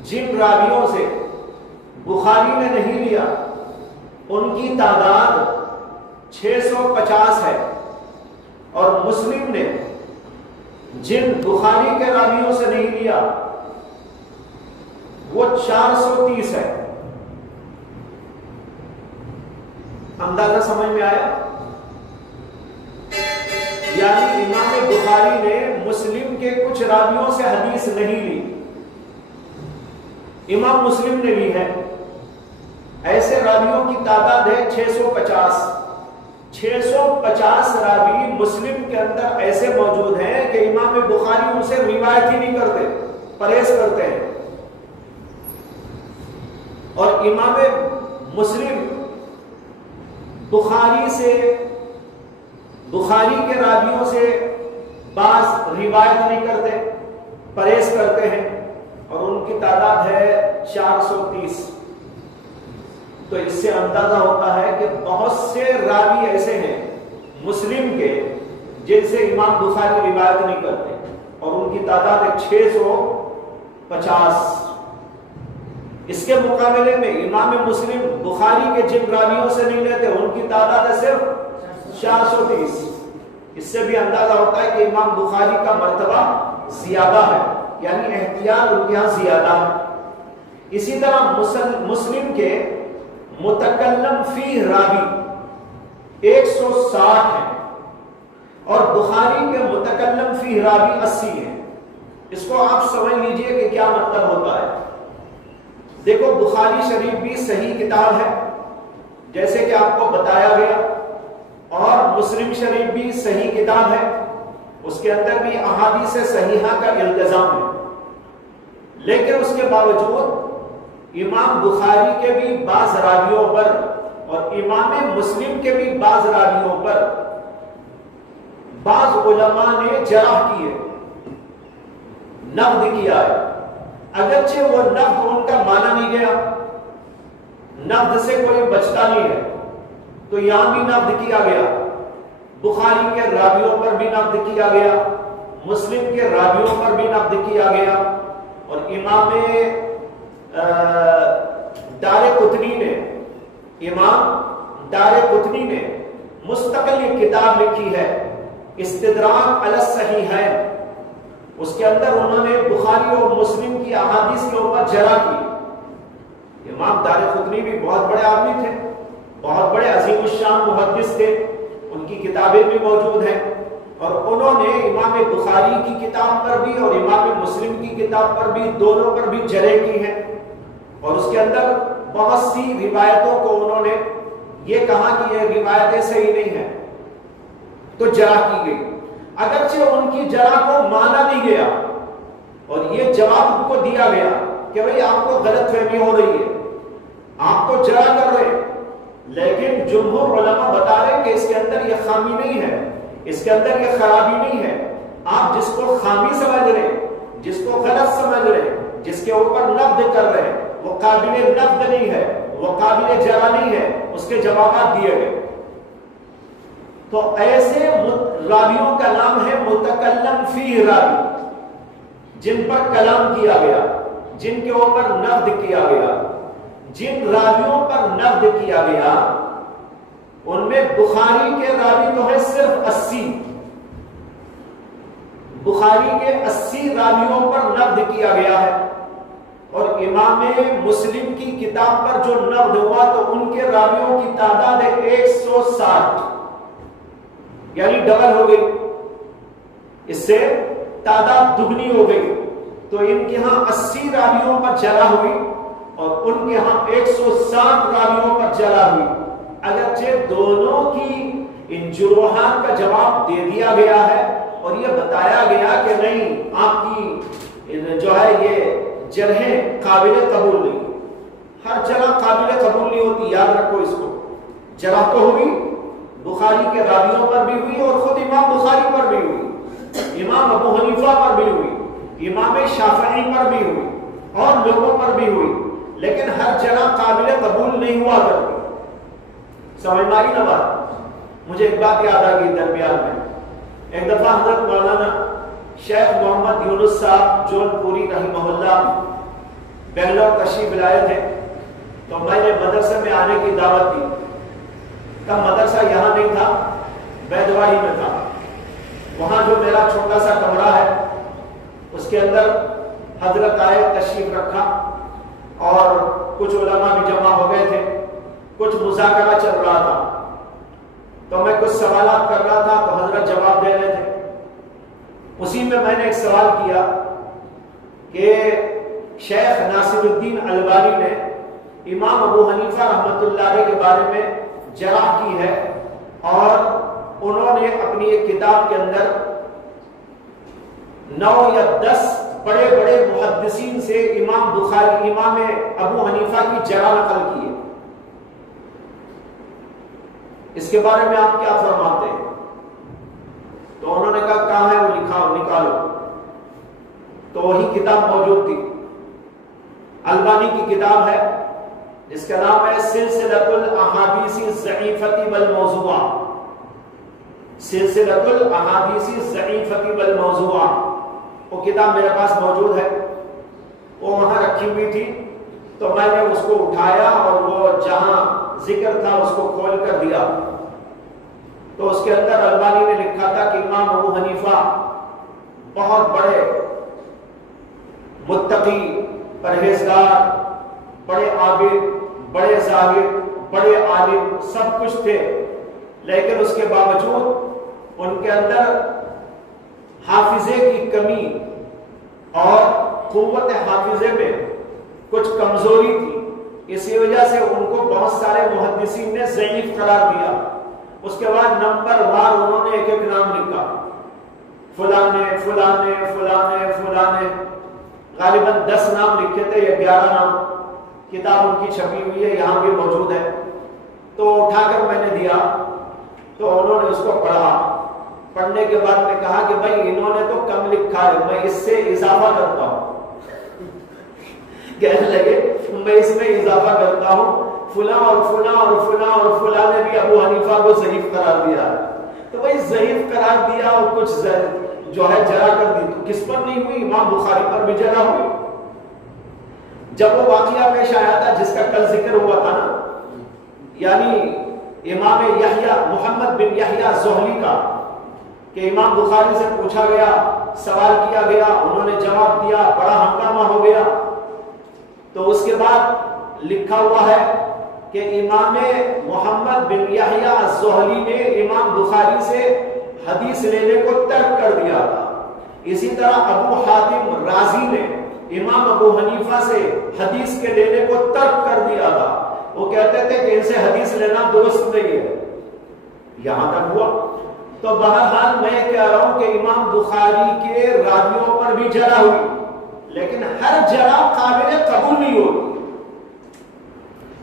جن راویوں سے بخاری نے نہیں لیا، ان کی تعداد 650 ہے، اور مسلم نے جن بخاری کے راویوں سے نہیں لیا وہ 430 ہے۔ اندازہ سمجھ میں آیا؟ یعنی امام بخاری نے مسلم کے کچھ راویوں سے حدیث نہیں لی، امام مسلم نے لی ہے۔ ایسے راویوں کی تعداد ہے 650۔ 650 راوی مسلم کے اندر ایسے موجود ہیں کہ امام بخاری ان سے روایت ہی نہیں کرتے، پرہیز کرتے ہیں، اور امام مسلم بخاری کے راویوں سے بعض روایت نہیں کرتے، پرہیز کرتے ہیں، اور ان کی تعداد ہے 430۔ تو اس سے اندازہ ہوتا ہے کہ بہت سے راوی ایسے ہیں مسلم کے جن سے امام بخاری روایت نہیں کرتے، اور ان کی تعداد ہے 650۔ اس کے مقابلے میں امام مسلم بخاری کے جن راویوں سے نہیں لیتے ان کی تعداد ہے صرف 430۔ اس سے بھی اندازہ ہوتا ہے کہ امام بخاری کا مرتبہ زیادہ ہے، یعنی احتیاط ان کے یہاں زیادہ ہے۔ اسی طرح مسلم کے متکلم فی راوی 160 ہیں، اور بخاری کے متکلم فی راوی 80 ہیں۔ اس کو آپ سمجھ لیجئے کہ کیا مطلب ہوتا ہے۔ دیکھو، بخاری شریف بھی صحیح کتاب ہے جیسے کہ آپ کو بتایا گیا، اور مسلم شریف بھی صحیح کتاب ہے، اس کے اندر بھی احادیث صحیحہ کا التزام ہے، لیکن اس کے باوجود امام بخاری کے بھی بعض راویوں پر اور امام مسلم کے بھی بعض راویوں پر بعض علماء نے جرح کی ہے، نقد کیا ہے۔ اگرچہ وہ نقد ان کا مانا نہیں گیا، نقد سے کوئی بچتا نہیں ہے، تو یہاں بھی نقد کیا گیا، بخاری کے راویوں پر بھی نقد کیا گیا، مسلم کے راویوں پر بھی نقد کیا گیا، اور امام دارقطنی نے مستقل کتاب لکھی ہے استدراک علی الصحیحین، اس کے اندر انہوں نے بخاری اور مسلم کی احادیث کے اوپر جرح کی۔ امام دارقطنی بھی بہت بڑے آدمی تھے، بہت بڑے عظیم الشان محدث تھے، ان کی کتابیں بھی موجود ہیں، اور انہوں نے امام بخاری کی کتاب پر بھی اور امام مسلم کی کتاب پر بھی، دونوں پر بھی جرح کی ہے، اور اس کے اندر بہت سی روایتوں کو انہوں نے یہ کہا کہ یہ روایتیں صحیح نہیں ہیں، تو جرح کی گئی۔ اگرچہ ان کی جرح کو مانا نہیں گیا، اور یہ جواب ان کو دیا گیا کہ بھئی آپ کو غلط فہمی ہو رہی ہے، آپ کو جرح کر رہے ہیں، لیکن جمہور علماء بتا رہے ہیں کہ اس کے اندر یہ خامی نہیں ہے، اس کے اندر یہ خرابی نہیں ہے۔ آپ جس کو خامی سمجھ رہے ہیں، جس کو غلط سمجھ رہے ہیں، جس کے اوپر نقد کر رہے ہیں، وہ قابل نقد نہیں ہے، وہ قابل جرح نہیں ہے، اس کے جوابات دیے گئے۔ تو ایسے راویوں کا نام ہے متکلم فی راوی، جن پر کلام کیا گیا، جن کے اوپر نقد کیا گیا۔ جن راویوں پر نقد کیا گیا ان میں بخاری کے راوی تو ہے صرف 80، بخاری کے 80 راویوں پر نقد کیا گیا ہے، اور امام مسلم کی کتاب پر جو نقد ہوا تو ان کے راویوں کی تعداد ہے 160، یعنی ڈبل ہو گئی، اس سے تعداد دگنی ہو گئی۔ تو ان کے ہاں 80 راویوں پر جرح ہوئی اور ان کے ہاں 160 راویوں پر جرح ہوئی۔ اگرچہ دونوں کی ان جروحات کا جواب دے دیا گیا ہے اور یہ بتایا گیا کہ نہیں، آپ کی جو ہے یہ جرحیں قابل قبول نہیں. ہر جرح قابل قبول نہیں ہوتی، یاد رکھو اس کو. جرح تو ہوئی، بخاری کے راویوں پر بھی ہوئی اور خود امام بخاری پر بھی ہوئی، امام ابو حنیفہ پر بھی ہوئی، امام شافعی پر بھی ہوئی اور لوگوں پر بھی ہوئی، لیکن ہر جرح قابل قبول نہیں ہوا کرتی. سمجھ میں آئی نا بات؟ مجھے ایک بات یاد آ گئی درمیان میں. ایک دفعہ حضرت مولانا شیخ محمد یونس صاحب جون پوری رحمہ اللہ بنگلور تشریف لائے تھے، تو میں نے مدرسے میں آنے کی دعوت دی. تب مدرسہ یہاں نہیں تھا، بیدواڑی میں تھا. وہاں جو میرا چھوٹا سا کمرہ ہے اس کے اندر حضرت آئے، تشریف رکھا اور کچھ علماء بھی جمع ہو گئے تھے. کچھ مذاکرہ چل رہا تھا تو میں کچھ سوالات کر رہا تھا تو حضرت جواب دے رہے تھے. اسی میں نے ایک سوال کیا کہ شیخ ناصر الدین البانی نے امام ابو حنیفہ رحمۃ اللہ علیہ کے بارے میں جرح کی ہے اور انہوں نے اپنی ایک کتاب کے اندر 9 یا 10 بڑے بڑے محدثین سے امام ابو حنیفہ کی جرح نقل کی ہے. اس کے بارے میں آپ کیا فرماتے ہیں؟ تو انہوں نے کہا کہاں ہے وہ لکھاؤ، نکالو. تو وہی کتاب موجود تھی، البانی کی کتاب ہے، اس کا نام ہے سلسلۃ الاحادیث الضعیفۃ والموضوعہ. سلسلۃ الاحادیث الضعیفۃ والموضوعہ وہ کتاب میرے پاس موجود ہے. وہ وہاں رکھی ہوئی تھی تو میں نے اس کو اٹھایا اور وہ جہاں ذکر تھا اس کو کھول کر دیا. تو اس کے اندر البانی نے لکھا تھا کہ امام ابو حنیفہ بہت بڑے متقی، پرہیزگار، بڑے عابد، بڑے زاہد، بڑے عالم، سب کچھ تھے، لیکن اس کے باوجود ان کے اندر حافظے کی کمی اور قوت حافظے میں کچھ کمزوری تھی. اسی وجہ سے ان کو بہت سارے محدثین نے ضعیف قرار دیا. اس کے بعد نمبر وار انہوں نے ایک ایک نام لکھا، فلانے فلانے فلانے فلانے، غالباً 10 نام لکھے تھے یا 11 نام. کتاب ان کی چھپی ہوئی ہے، یہاں بھی موجود ہے. تو اٹھا کر میں نے دیا تو انہوں نے اس کو پڑھا. پڑھنے کے بعد میں کہا کہ بھائی انہوں نے تو کم لکھا ہے، میں اس سے اضافہ کرتا ہوں. کہنے لگے میں اس میں اضافہ کرتا ہوں، فلاں اور فلاں اور فلاں اور فلاں نے بھی ابو حنیفہ کو ضعیف قرار دیا. تو بھائی ضعیف قرار دیا اور کچھ جو ہے جرح کر دی، تو کس پر نہیں ہوئی؟ امام بخاری پر بھی جرح ہوئی. جب وہ واقعہ پیش آیا تھا جس کا کل ذکر ہوا تھا نا، یعنی امام یحییٰ محمد بن یحییٰ زہلی کا، کہ امام بخاری سے پوچھا گیا، سوال کیا گیا، انہوں نے جواب دیا، بڑا ہنگامہ ہو گیا. تو اس کے بعد لکھا ہوا ہے کہ امام محمد بن یحییٰ الزہلی نے امام بخاری سے حدیث لینے کو ترک کر دیا تھا. اسی طرح ابو حاتم رازی نے امام ابو حنیفہ سے حدیث کے لینے کو ترک کر دیا تھا. وہ کہتے تھے کہ ان سے حدیث لینا درست نہیں ہے. یہاں تک ہوا. تو بہرحال میں کہہ رہا ہوں کہ امام بخاری کے راویوں پر بھی جرح ہوئی، لیکن ہر جرح قابل قبول نہیں ہوتی.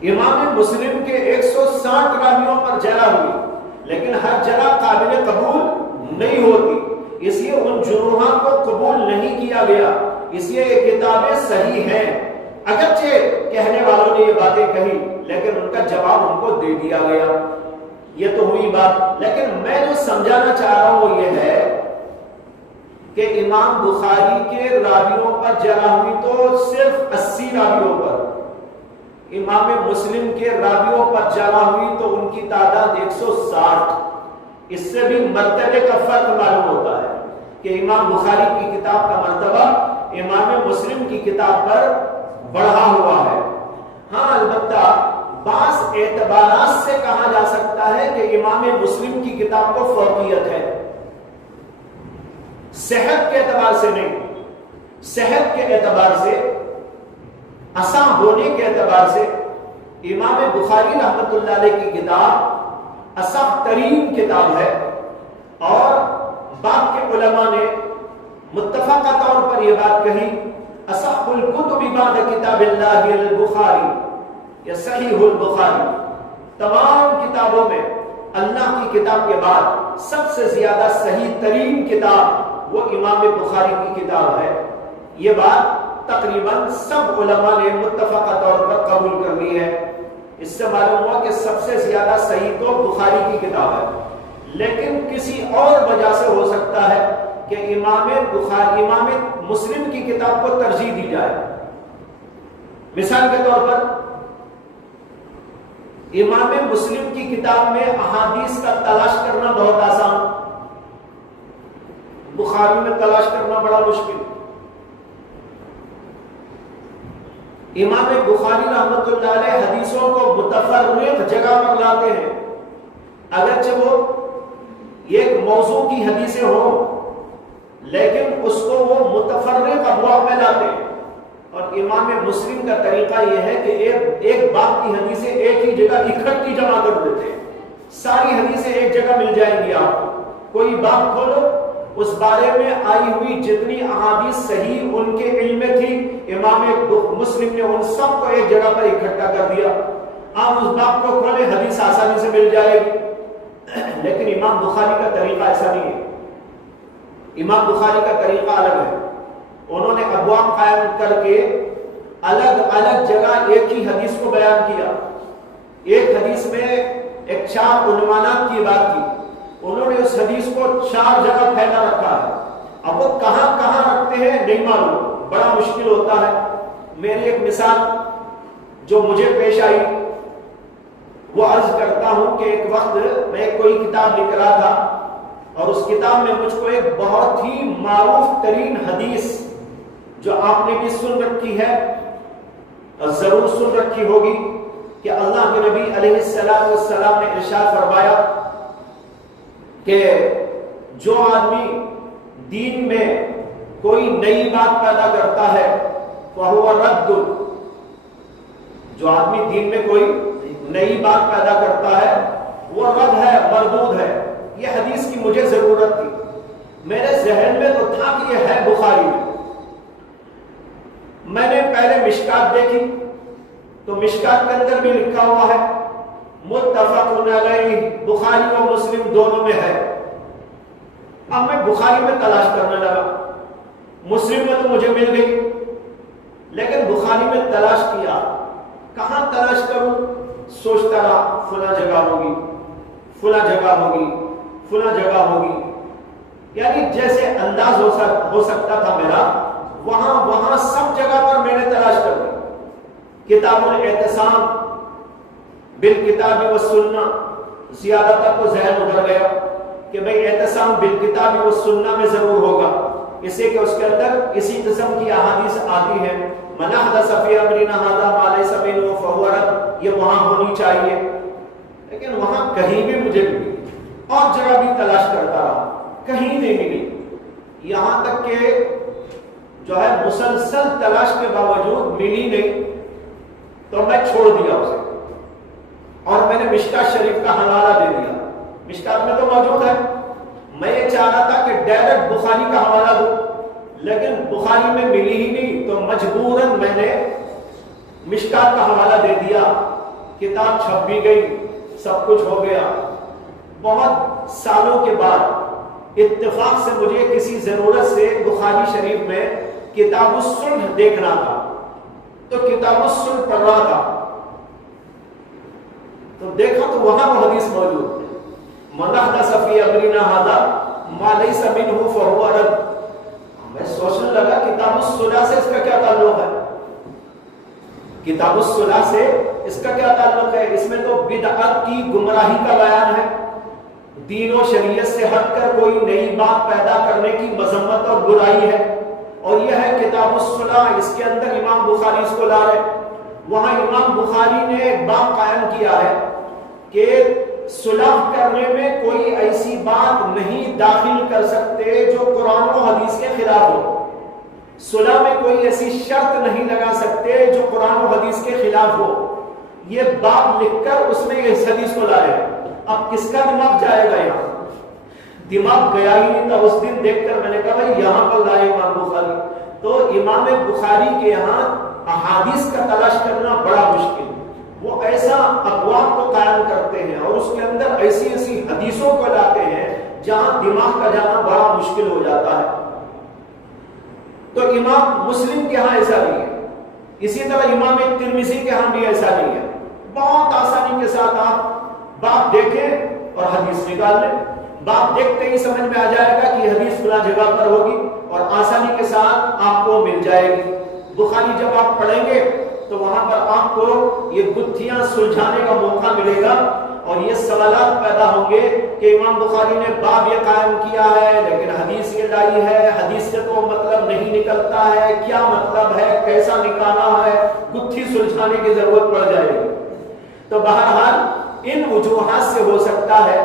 امام مسلم کے 160 راویوں پر جرح ہوئی، لیکن ہر جرح قابل قبول نہیں ہوتی. اس لیے ان جروحوں کو قبول نہیں کیا گیا. اس لیے یہ کتابیں صحیح ہیں، اگرچہ کہنے والوں نے یہ باتیں کہی لیکن ان کا جواب ان کو دے دیا گیا. یہ تو ہوئی بات. لیکن میں جو سمجھانا چاہ رہا ہوں وہ یہ ہے کہ امام بخاری کے راویوں پر جرح ہوئی تو صرف 80 راویوں پر. امام مسلم کے راویوں پر جرح ہوئی تو ان کی تعداد 160. اس سے بھی مرتبے کا فرق معلوم ہوتا ہے کہ امام بخاری کی کتاب کا مرتبہ امام مسلم کی کتاب پر بڑھا ہوا ہے. ہاں البتہ بعض اعتبارات سے کہا جا سکتا ہے کہ امام مسلم کی کتاب کو فوقیت ہے. صحت کے اعتبار سے نہیں، صحت کے اعتبار سے، اصح ہونے کے اعتبار سے امام بخاری رحمت اللہ علیہ کی کتاب اصح ترین کتاب ہے. اور بعد کے علماء نے متفقہ طور پر یہ بات کہی اصح الکتب بعد کتاب اللہ البخاری یا صحیح البخاری، تمام کتابوں میں اللہ کی کتاب کے بعد سب سے زیادہ صحیح ترین کتاب وہ امام بخاری کی کتاب ہے۔ یہ بات تقریباً سب علماء نے متفقہ طور پر قبول کر لی ہے۔ اس سے معلوم ہوا کہ سب سے زیادہ صحیح تو بخاری کی کتاب ہے، لیکن کسی اور وجہ سے ہو سکتا ہے کہ امام مسلم کی کتاب کو ترجیح دی جائے۔ مثال کے طور پر امام مسلم کی کتاب میں احادیث کا تلاش کرنا بہت آسان، بخاری میں تلاش کرنا بڑا مشکل۔ امام بخاری رحمۃ اللہ علیہ حدیثوں کو متفرق جگہ پر لاتے ہیں، اگرچہ وہ ایک موضوع کی حدیثیں ہوں لیکن اس کو وہ متفرق ابواب میں لاتے ہیں۔ اور امام مسلم کا طریقہ یہ ہے کہ ایک باب کی حدیثیں ایک ہی جگہ اکٹھی جمع کر دیتے ہیں، ساری حدیثیں ایک جگہ مل جائیں گی آپ کو، کوئی باب کھولو اس بارے میں آئی ہوئی جتنی احادیث صحیح ان کے علم میں تھی، امام مسلم نے ان سب کو ایک جگہ پر اکٹھا کر دیا۔ آپ اس باب کو کھولیں حدیث آسانی سے مل جائے گی، لیکن امام بخاری کا طریقہ ایسا نہیں ہے۔ امام بخاری کا طریقہ الگ ہے، انہوں نے ابواب قائم کر کے الگ الگ جگہ ایک ہی حدیث کو بیان کیا۔ ایک حدیث میں ایک 4 عنوانات کی بات کی، انہوں نے اس حدیث کو 4 جگہ پھیلا رکھا ہے۔ اب وہ کہاں کہاں رکھتے ہیں نہیں معلوم، بڑا مشکل ہوتا ہے۔ میری ایک مثال جو مجھے پیش آئی وہ عرض کرتا ہوں کہ ایک وقت میں کوئی کتاب لکھ رہا تھا اور اس کتاب میں مجھ کو ایک بہت ہی معروف ترین حدیث جو آپ نے بھی سن رکھی ہے اور ضرور سن رکھی ہوگی کہ اللہ کے نبی علیہ السلام نے ارشاد فرمایا کہ جو آدمی دین میں کوئی نئی بات پیدا کرتا ہے فَهُوَ رَدٌّ، جو آدمی دین میں کوئی نئی بات پیدا کرتا ہے وہ رد ہے، مردود ہے۔ یہ حدیث کی مجھے ضرورت تھی، میرے ذہن میں تو تھا کہ یہ ہے بخاری میں نے پہلے مشکات دیکھی تو مشکات کے اندر بھی لکھا ہوا ہے متفق علیہ، بخاری و مسلم دونوں میں ہے۔ اب میں بخاری میں تلاش کرنے لگا، مسلم میں تو مجھے مل گئی لیکن بخاری میں تلاش کیا، کہاں تلاش کروں؟ سوچتا رہا فلاں جگہ ہوگی، فلاں جگہ ہوگی، فلاں جگہ ہوگی، یعنی جیسے انداز ہو سکتا تھا میرا وہاں سب جگہ پر میں نے تلاش کر دی۔ کتاب الاعتصام بالکتاب والسنہ، زیادہ تر کو ذہن ابھر گیا کہ بھئی اعتصام بالکتاب والسنہ میں ضرور ہوگا، اسے کہ اس کے اندر اسی قسم کی احادیث آتی ہیں، من احدث فی امرنا ھذا ما لیس منہ فہو رد، یہ وہاں ہونی چاہیے، لیکن وہاں کہیں بھی مجھے ملی، اور جگہ بھی تلاش کرتا رہا، کہیں نہیں ملی، یہاں تک کہ جو ہے مسلسل تلاش کے باوجود ملی نہیں تو میں چھوڑ دیا اسے، اور میں نے مشکات شریف کا حوالہ دے دیا۔ مشکات میں تو موجود ہے، میں یہ چاہ رہا تھا کہ ڈائریکٹ بخاری کا حوالہ دوں لیکن بخاری میں ملی ہی نہیں، تو مجبوراً میں نے مشکات کا حوالہ دے دیا، کتاب چھپ بھی گئی، سب کچھ ہو گیا۔ بہت سالوں کے بعد اتفاق سے مجھے کسی ضرورت سے بخاری شریف میں کتاب الصلح دیکھنا تھا، تو کتاب الصلح پڑھ رہا تھا تو دیکھا تو وہاں وہ حدیث موجود، من احدث فی امرنا ھذا ما لیس منہ فہو رد۔ میں سوچنے لگا کتاب الصلح سے اس کا کیا تعلق ہے، کتاب الصلح سے اس کا کیا تعلق ہے؟ اس میں تو بدعت کی گمراہی کا بیان ہے، دین و شریعت سے ہٹ کر کوئی نئی بات پیدا کرنے کی مذمت اور برائی ہے، اور یہ ہے کتاب الصلح، اس کے اندر امام بخاری اس کو لا رہے۔ وہاں امام بخاری نے ایک باب قائم کیا ہے کہ صلح کرنے میں کوئی ایسی بات نہیں داخل کر سکتے جو قرآن و حدیث کے خلاف ہو، صلح میں کوئی ایسی شرط نہیں لگا سکتے جو قرآن و حدیث کے خلاف ہو۔ یہ باب لکھ کر اس میں اس حدیث کو لائے، اب کس کا دماغ جائے گا یہاں؟ دماغ گیا ہی نہیں تھا. اس دن دیکھ کر میں نے کہا بھائی یہاں پر لائے امام بخاری. تو امام بخاری کے یہاں احادیث کا تلاش کرنا بڑا مشکل. وہ ایسا ابواب کو قائم کرتے ہیں اور اس کے اندر ایسی ایسی حدیثوں کو لاتے ہیں جہاں دماغ کا جانا بڑا مشکل ہو جاتا ہے. تو امام مسلم کے ہاں ایسا نہیں ہے. اسی طرح امام ترمذی کے ہاں بھی ایسا نہیں ہے. بہت آسانی کے ساتھ آپ باب دیکھیں اور حدیث نکال لیں. باب دیکھتے ہی سمجھ میں آ جائے گا کہ حدیث فلاں جگہ پر ہوگی اور آسانی کے ساتھ آپ کو مل جائے گی. بخاری جب آپ پڑھیں گے تو وہاں پر آپ کو یہ گتھیاں سلجھانے کا موقع ملے گا اور یہ سوالات پیدا ہوں گے کہ امام بخاری نے باب یہ قائم کیا ہے لیکن حدیث یہ لائی ہے, حدیث سے تو مطلب نہیں نکلتا ہے, کیا مطلب ہے, کیسا نکالا ہے, گتھی سلجھانے کی ضرورت پڑ جائے گی. تو بہرحال ان وجوہات سے ہو سکتا ہے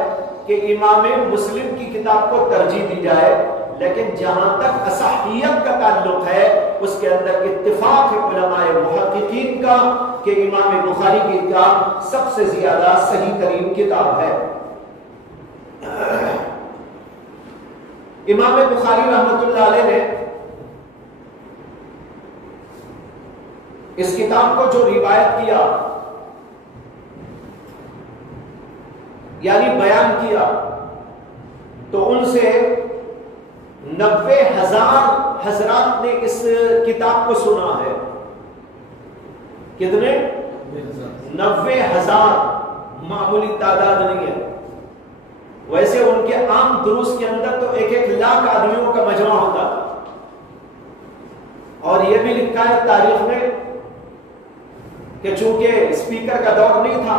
کہ امام مسلم کی کتاب کو ترجیح دی جائے, لیکن جہاں تک اصحیت کا تعلق ہے اس کے اندر اتفاق ہے علماء محققین کا کہ امام بخاری کی کتاب سب سے زیادہ صحیح ترین کتاب ہے. امام بخاری رحمۃ اللہ علیہ نے اس کتاب کو جو روایت کیا یعنی بیان کیا تو ان سے 90,000 حضرات نے اس کتاب کو سنا ہے. کتنے؟ 90,000. معمولی تعداد نہیں ہے. ویسے ان کے عام دروس کے اندر تو 1 لاکھ آدمیوں کا مجمع ہوتا تھا اور یہ بھی لکھا ہے تاریخ میں کہ چونکہ اسپیکر کا دور نہیں تھا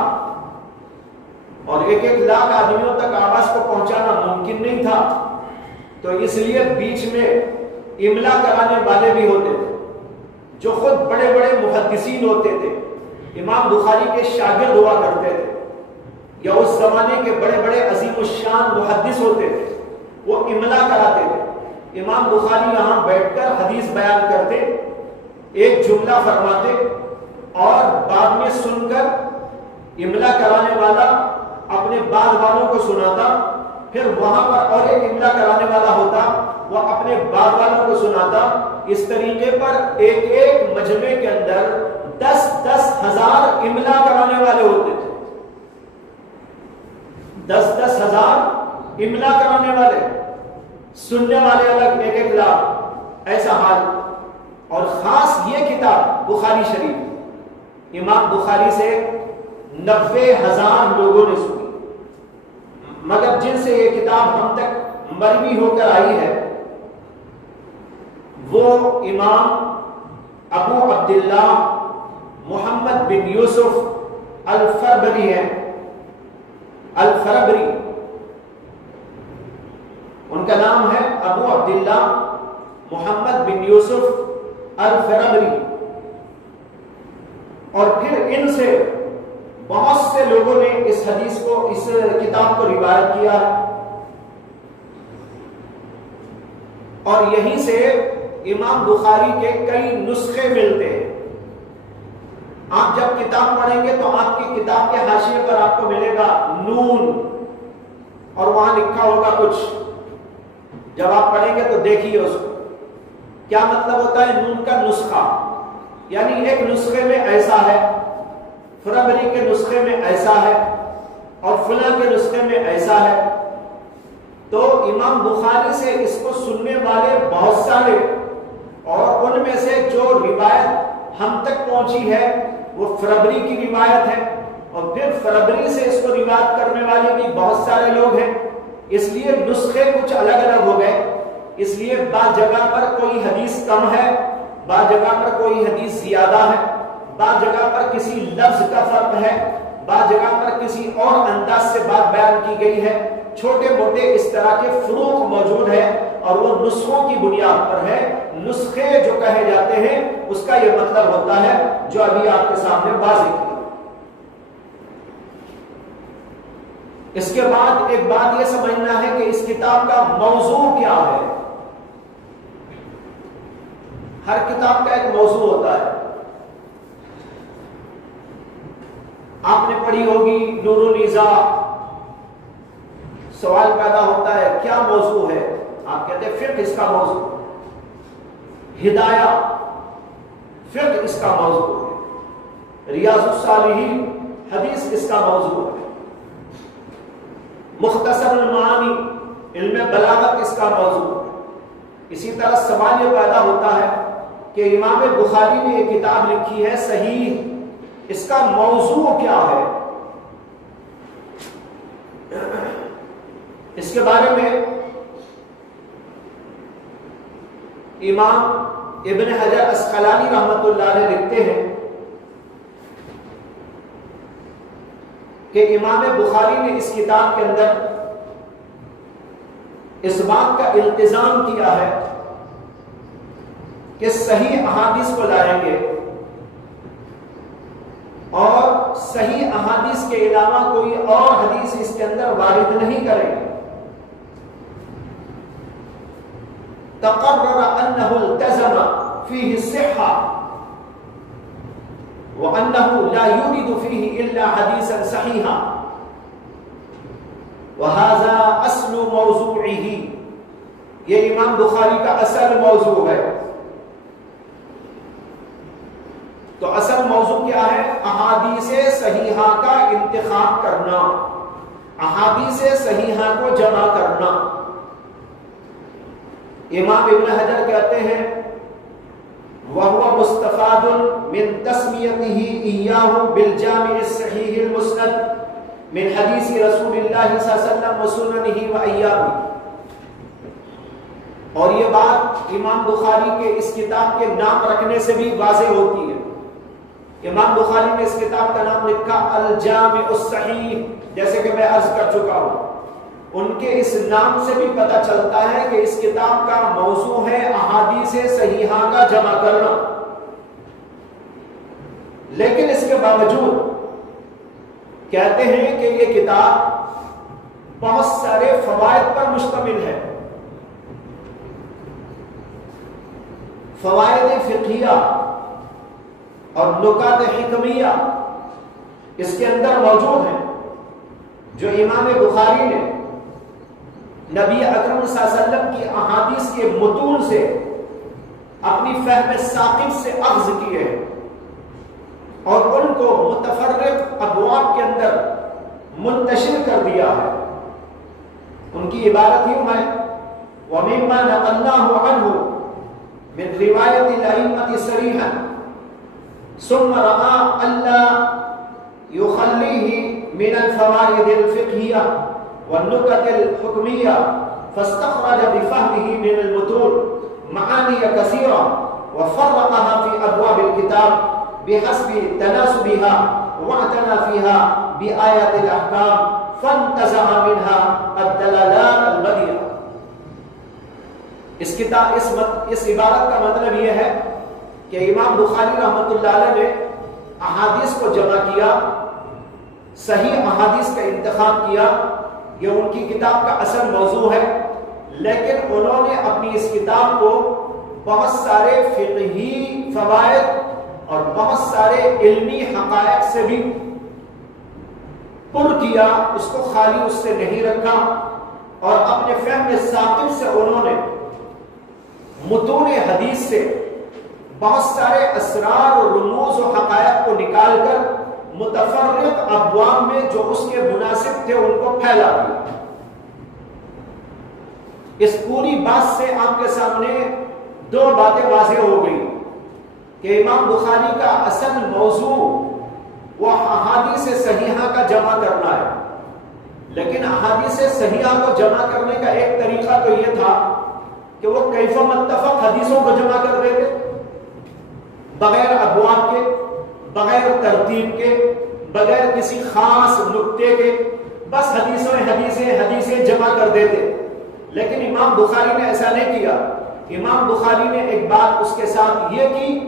اور 1 لاکھ آدمیوں تک آواز کو پہنچانا ممکن نہیں تھا تو اس لیے بیچ میں املا کرانے والے بھی ہوتے تھے جو خود بڑے بڑے محدثین ہوتے تھے. امام بخاری کے شاگرد ہوا کرتے تھے یا اس زمانے کے بڑے بڑے عظیم الشان محدث ہوتے تھے, وہ املا کراتے تھے. امام بخاری یہاں بیٹھ کر حدیث بیان کرتے, ایک جملہ فرماتے اور بعد میں سن کر املا کرانے والا اپنے بعد والوں کو سناتا, پھر وہاں پر اور ایک املا کرانے والا ہوتا وہ اپنے بعد والوں کو سناتا. اس طریقے پر ایک مجمع کے اندر 10,000 املا کرانے والے ہوتے تھے. 10,000 املا کرانے والے, سننے والے الگ 1 لاکھ, ایسا حال. اور خاص یہ کتاب بخاری شریف امام بخاری سے 90,000 لوگوں نے سنی, مگر جن سے یہ کتاب ہم تک مروی ہو کر آئی ہے وہ امام ابو عبداللہ محمد بن یوسف الفربری ہیں. الفربری ان کا نام ہے, ابو عبداللہ محمد بن یوسف الفربری. اور پھر ان سے بہت سے لوگوں نے اس حدیث کو, اس کتاب کو روایت کیا ہے اور یہیں سے امام بخاری کے کئی نسخے ملتے ہیں. آپ جب کتاب پڑھیں گے تو آپ کی کتاب کے حاشیے پر آپ کو ملے گا نون اور وہاں لکھا ہوگا کچھ. جب آپ پڑھیں گے تو دیکھیے اس کو کیا مطلب ہوتا ہے نون کا نسخہ, یعنی ایک نسخے میں ایسا ہے, فربری کے نسخے میں ایسا ہے اور فلاں کے نسخے میں ایسا ہے. تو امام بخاری سے اس کو سننے والے بہت سارے اور ان میں سے جو روایت ہم تک پہنچی ہے وہ فربری کی روایت ہے اور پھر فربری سے اس کو روایت کرنے والے بھی بہت سارے لوگ ہیں. اس لیے نسخے کچھ الگ الگ ہو گئے. اس لیے بعض جگہ پر کوئی حدیث کم ہے, بعض جگہ پر کوئی حدیث زیادہ ہے, بعض جگہ پر کسی لفظ کا فرق ہے, بعض جگہ پر کسی اور انداز سے بات بیان کی گئی ہے. چھوٹے موٹے اس طرح کے فروق موجود ہیں اور وہ نسخوں کی بنیاد پر ہے. نسخے جو کہے جاتے ہیں اس کا یہ مطلب ہوتا ہے جو ابھی آپ کے سامنے واضح کیا. اس کے بعد ایک بات یہ سمجھنا ہے کہ اس کتاب کا موضوع کیا ہے. ہر کتاب کا ایک موضوع ہوتا ہے. آپ نے پڑھی ہوگی نور النزاع سوال پیدا ہوتا ہے کیا موضوع ہے؟ آپ کہتے ہیں فقہ اس کا موضوع، ہدایہ فقہ اس کا موضوع ہے، ریاض الصالحین حدیث اس کا موضوع ہے، مختصر المعانی علم بلاغت اس کا موضوع ہے۔ اسی طرح سوال یہ پیدا ہوتا ہے کہ امام بخاری نے ایک کتاب لکھی ہے صحیح، اس کا موضوع کیا ہے؟ اس کے بارے میں امام ابن حجر اسقلانی رحمۃ اللہ علیہ لکھتے ہیں کہ امام بخاری نے اس کتاب کے اندر اس بات کا التزام کیا ہے کہ صحیح احادیث کو لائیں گے اور صحیح احادیث کے علاوہ کوئی اور حدیث اس کے اندر وارد نہیں کریں گے۔ تقرر انه التزم فيه الصحة وانه لا يريد فيه الا حديثا صحيحا وهذا اصل موضوعه، یہ امام بخاری کا اصل موضوع ہے۔ تو اصل موضوع کیا ہے؟ احادیث صحیحہ کا انتخاب کرنا، احادیث صحیحہ کو جمع کرنا۔ امام ابن حجر کہتے ہیں وَهُوَ مُسْتَفَادٌ مِنْ تَسْمِيَتِهِ إِيَّاهُ بِالْجَامِعِ الصَّحِيحِ الْمُسْنَدِ مِنْ حَدِيثِ رسول اللہ صلی اللہ علیہ وسلم وَسُنَنِهِ وَأَيَّامِهِ۔ اور یہ بات امام بخاری کے اس کتاب کے نام رکھنے سے بھی واضح ہوتی ہے۔ امام بخاری نے اس کتاب کا نام لکھا الجامع الصحیح، جیسے کہ میں عرض کر چکا ہوں، ان کے اس نام سے بھی پتہ چلتا ہے کہ اس کتاب کا موضوع ہے احادیث صحیحہ کا جمع کرنا۔ لیکن اس کے باوجود کہتے ہیں کہ یہ کتاب بہت سارے فوائد پر مشتمل ہے، فوائد فقہیہ اور نکات حکمیہ اس کے اندر موجود ہیں، جو امام بخاری نے نبی اکرم صلی اللہ علیہ وسلم کی احادیث کے متون سے اپنی فہم ثاقب سے اخذ کیے ہیں اور ان کو متفرق ابواب کے اندر منتشر کر دیا ہے۔ ان کی عبارت یوں ہے وَمِمَّا نَقَلْنَاهُ عَنْهُ مِنْ رِوَایَةِ الْأَئِمَّةِ صَرِيحًا ثُمَّ رَأَى أَلَّا يُخَلِّيهِ مِنَ الْفَوَائِدِ الْفِقْهِيَّةِ والنكت الحكمية فاستخرج بفهمه من المتون معاني كثيرة وفرقها في أبواب الكتاب بحسب تناسبها واعتنى فيها بآيات الأحكام فانتزع منها الدلالات البديعة۔ اس عبارت کا مطلب یہ ہے کہ امام بخاری رحمۃ اللہ علیہ نے احادیث کو جمع کیا، صحیح احادیث کا انتخاب کیا، یہ ان کی کتاب کا اصل موضوع ہے، لیکن انہوں نے اپنی اس کتاب کو بہت سارے فقہی فوائد اور بہت سارے علمی حقائق سے بھی پر کیا، اس کو خالی اس سے نہیں رکھا، اور اپنے فہم ثاقب سے انہوں نے متون حدیث سے بہت سارے اسرار اور رموز و حقائق کو نکال کر متفرق ابواب میں جو اس کے مناسب تھے ان کو پھیلا دیا۔ اس پوری بات سے آپ کے سامنے دو باتیں واضح ہو گئی کہ امام بخاری کا اصل موضوع وہ احادیث صحیحہ کا جمع کرنا ہے، لیکن احادیث صحیحہ کو جمع کرنے کا ایک طریقہ تو یہ تھا کہ وہ کیف متفق حدیثوں کو جمع کر دیتے بغیر ابواب کے، بغیر ترتیب کے، بغیر کسی خاص نقطے کے، بس حدیثیں جمع کر دیتے۔ لیکن امام بخاری نے ایسا نہیں کیا۔ امام بخاری نے ایک بات اس کے ساتھ یہ کی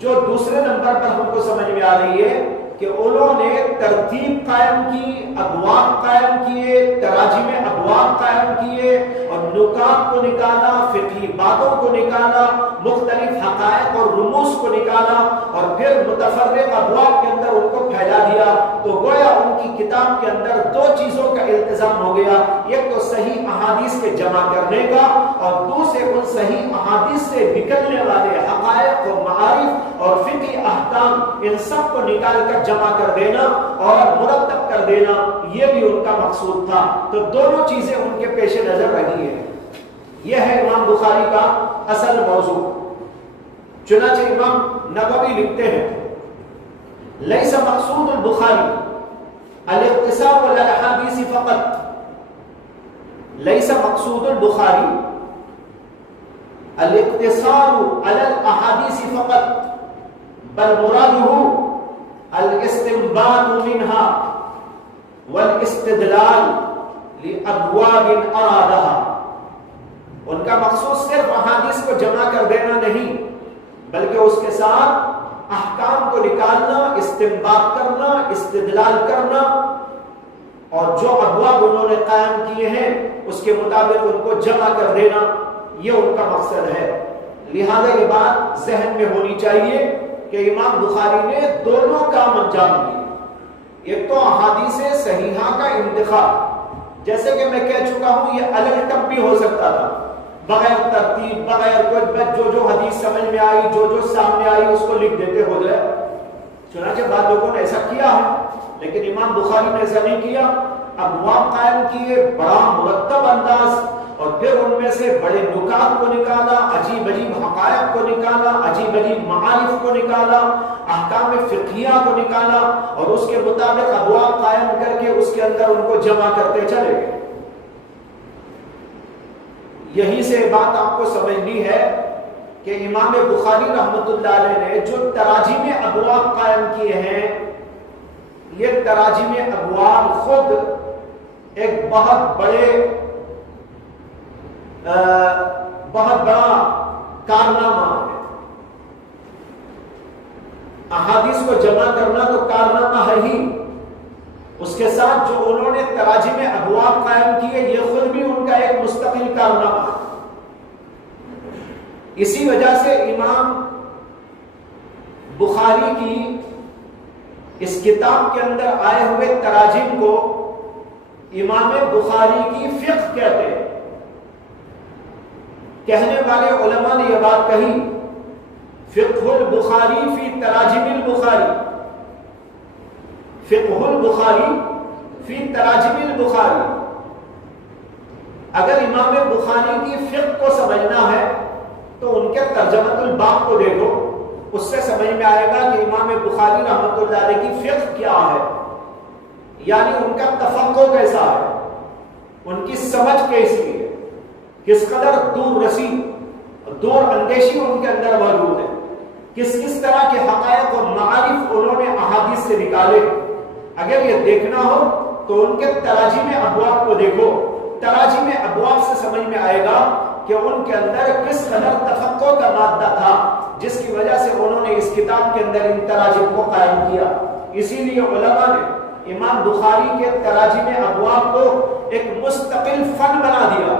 جو دوسرے نمبر پر ہم کو سمجھ میں آ رہی ہے کہ انہوں نے ترتیب قائم کی، ابواب قائم کیے، تراجم ابواب قائم کیے اور نکات کو نکالا، فقہی باتوں کو نکالا، مختلف حقائق اور رموز کو نکالا اور پھر متفرق ابواب کے اندر ان کو پھیلا دیا تو گویا ان کی کتاب کے اندر دو چیزوں کا التزام ہو گیا، ایک تو صحیح احادیث کے جمع کرنے کا، اور دوسرے ان صحیح احادیث سے نکلنے والے حقائق و معارف اور فقہی احکام ان سب کو نکال کر جمع کر دینا اور مرتب کر دینا، یہ بھی ان کا مقصود تھا۔ تو دونوں چیزیں ان کے پیش نظر رہی ہیں۔ یہ ہے امام بخاری کا اصل موضوع۔ چنانچہ امام نووی لکھتے ہیں لیس مقصود البخاری الاقتصار على الاحاديث فقط، ليس مقصود البخاری الاقتصار على الاحاديث فقط بل مراده الاستنباط منها والاستدلال لابواب ارادها۔ ان کا مقصود صرف احادیث کو جمع کر دینا نہیں، بلکہ اس کے ساتھ احکام کو نکالنا، استنباط کرنا، استدلال کرنا، اور جو ابواب انہوں نے قائم کیے ہیں اس کے مطابق ان کو جمع کر دینا، یہ ان کا مقصد ہے۔ لہذا یہ بات ذہن میں ہونی چاہیے کہ امام بخاری نے دونوں کام انجام دیے۔ ایک تو احادیث صحیحہ کا انتخاب، جیسے کہ میں کہہ چکا ہوں یہ الگ ٹپ بھی ہو سکتا تھا، بغیر ترتیب، بغیر کوئی جو حدیث سمجھ میں آئی، جو سامنے آئی اس کو لکھ دیتے ہو جائے۔ چنانچہ بعض لوگوں نے ایسا کیا ہے، لیکن امام بخاری نے ایسا نہیں کیا۔ ابواب قائم کیے بڑا مرتب انداز، اور پھر ان میں سے بڑے نکات کو نکالا، عجیب عجیب حقائق کو نکالا، عجیب عجیب معارف کو نکالا، احکام فقہیہ کو نکالا، اور اس کے مطابق ابواب قائم کر کے اس کے اندر ان کو جمع کرتے چلے گئے۔ یہی سے بات آپ کو سمجھنی ہے کہ امام بخاری رحمۃ اللہ علیہ نے جو تراجم ابواب قائم کیے ہیں، یہ تراجم ابواب خود ایک بہت بڑا کارنامہ ہے۔ احادیث کو جمع کرنا تو کارنامہ ہے ہی، اس کے ساتھ جو انہوں نے تراجم ابواب قائم کیے یہ خود بھی ان کا ایک مستقل کارنامہ ہے۔ اسی وجہ سے امام بخاری کی اس کتاب کے اندر آئے ہوئے تراجم کو امام بخاری کی فقہ کہتے ہیں۔ کہنے والے علماء نے یہ بات کہی، فقہ البخاری فی تراجم البخاری، فقہ البخاری فی تراجم البخاری۔ اگر امام بخاری کی فقہ کو سمجھنا ہے تو ان کے ترجمۃ الباب کو دیکھو، اس سے سمجھ میں آئے گا کہ امام بخاری رحمۃ اللہ علیہ کی فقہ کیا ہے، یعنی ان کا تفقہ کیسا ہے، ان کی سمجھ کیسی ہے، کس قدر دور رسی، دور اندیشی ان کے اندر موجود ہے، کس طرح کے حقائق اور معارف انہوں نے احادیث سے نکالے۔ اگر یہ دیکھنا ہو تو ان کے تراجم ابواب کو دیکھو، تراجم ابواب سے سمجھ میں آئے گا کہ ان کے اندر کس قدر تفقہ کا مادہ تھا، جس کی وجہ سے انہوں نے اس کتاب کے اندر ان تراجم کو قائم کیا۔ اسی لیے علماء نے امام بخاری کے تراجم ابواب کو ایک مستقل فن بنا دیا،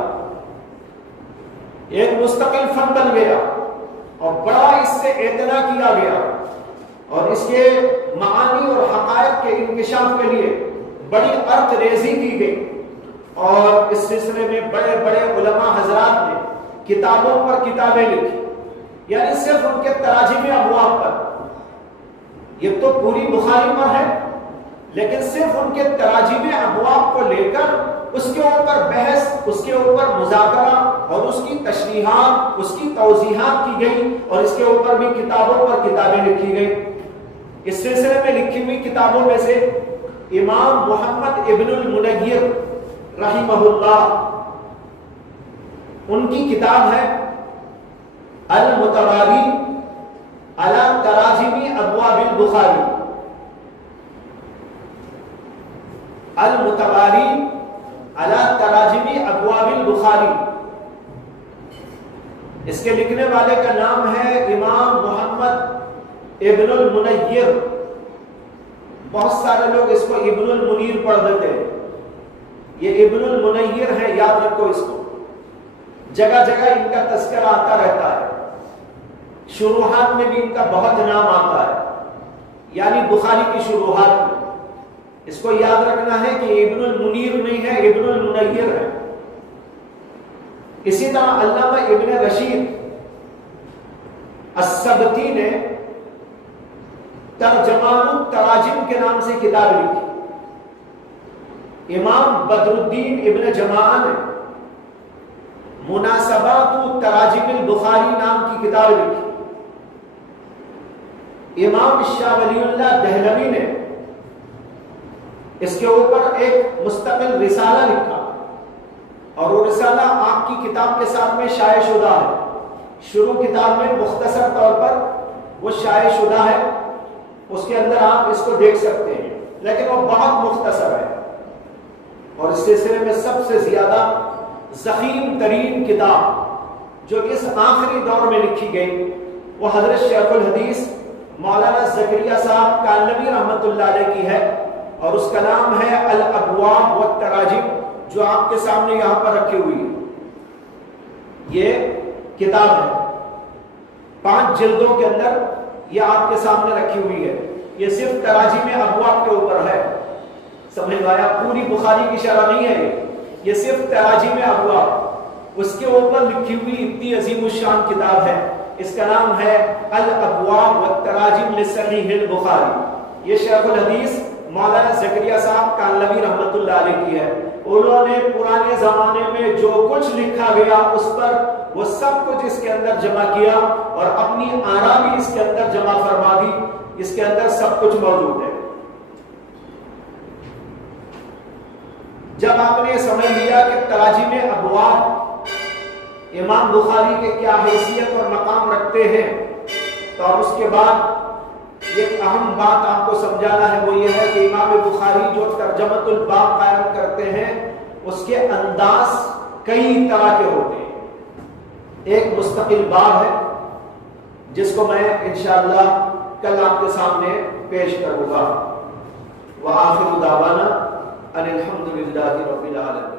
ایک مستقل فن بن گیا، اور بڑا اس سے اعتنا کیا گیا، اور اس کے معانی اور حقائق کے انکشاف کے لیے بڑی عرق ریزی کی گئی، اور اس سلسلے میں بڑے بڑے علماء حضرات نے کتابوں پر کتابیں لکھی، یعنی صرف ان کے تراجم ابواب پر۔ یہ تو پوری بخاری پر ہے، لیکن صرف ان کے تراجم ابواب کو لے کر اس کے اوپر بحث، اس کے اوپر مذاکرہ اور اس کی تشریحات، اس کی توضیحات کی گئی، اور اس کے اوپر بھی کتابوں پر کتابیں لکھی گئی۔ اس سلسلے میں لکھی ہوئی کتابوں میں سے امام محمد ابن المنیر رحمہ اللہ، ان کی کتاب ہے المتواری علی تراجم ابواب البخاری، المتواری علی تراجم ابواب البخاری۔ اس کے لکھنے والے کا نام ہے امام محمد ابن المنیر۔ بہت سارے لوگ اس کو ابن المنیر پڑھ دیتے ہیں، یہ ابن المنیر ہے، یاد رکھو اس کو، جگہ جگہ ان کا تذکرہ آتا رہتا ہے، شروحات میں بھی ان کا بہت نام آتا ہے، یعنی بخاری کی شروحات میں. اس کو یاد رکھنا ہے کہ ابن المنیر نہیں ہے، ابن المنیر ہے. اسی طرح علامہ ابن رشید السبتی نے ترجمان التراجم کے نام سے کتاب لکھی. امام بدر الدین ابن جماعہ نے مناسبات تراجم البخاری نام کی کتاب لکھی. امام شاہ ولی اللہ دہلوی نے اس کے اوپر ایک مستقل رسالہ لکھا، اور وہ رسالہ آپ کی کتاب کے ساتھ میں شائع شدہ ہے. شروع کتاب میں مختصر طور پر وہ شائع شدہ ہے، اس کے اندر آپ اس کو دیکھ سکتے ہیں، لیکن وہ بہت مختصر ہے. اور اس سلسلے میں سب سے زیادہ ضخیم ترین کتاب جو اس آخری دور میں لکھی گئی وہ حضرت شیخ الحدیث مولانا زکریا صاحب کانلوی رحمۃ اللہ علیہ کی ہے، اور اس کا نام ہے الابواب والتراجم، جو آپ کے سامنے یہاں پر رکھی ہوئی ہے. یہ کتاب ہے 5 جلدوں کے اندر، یہ آپ کے سامنے رکھی ہوئی ہے. یہ صرف تراجم ابواب کے اوپر ہے. سمجھ میں آیا؟ پوری بخاری کی شرح نہیں ہے یہ صرف تراجم ابواب، اس کے اوپر لکھی ہوئی اتنی عظیم الشان کتاب ہے. اس کا نام ہے الابواب والتراجم لصحیح البخاری. یہ شیخ الحدیث مولانا زکریا صاحب کانلوی رحمۃ اللہ علیہ کی ہے. انہوں نے پرانے زمانے میں جو کچھ لکھا گیا اس پر وہ سب کچھ اس کے اندر جمع کیا، اور اپنی آرا بھی اس کے اندر جمع فرما دی. اس کے اندر سب کچھ موجود ہے. جب آپ نے سمجھ لیا کہ تراجم ابواب امام بخاری کے کیا حیثیت اور مقام رکھتے ہیں، تو اب اس کے بعد ایک اہم بات آپ کو سمجھانا ہے، وہ یہ ہے کہ امام بخاری جو ترجمۃ الباب قائم کرتے ہیں اس کے انداز کئی طرح کے ہوتے ہیں. ایک مستقل باب ہے جس کو میں انشاءاللہ کل آپ کے سامنے پیش کروں گا. وآخر دعوانا ان الحمد للہ رب العالمین.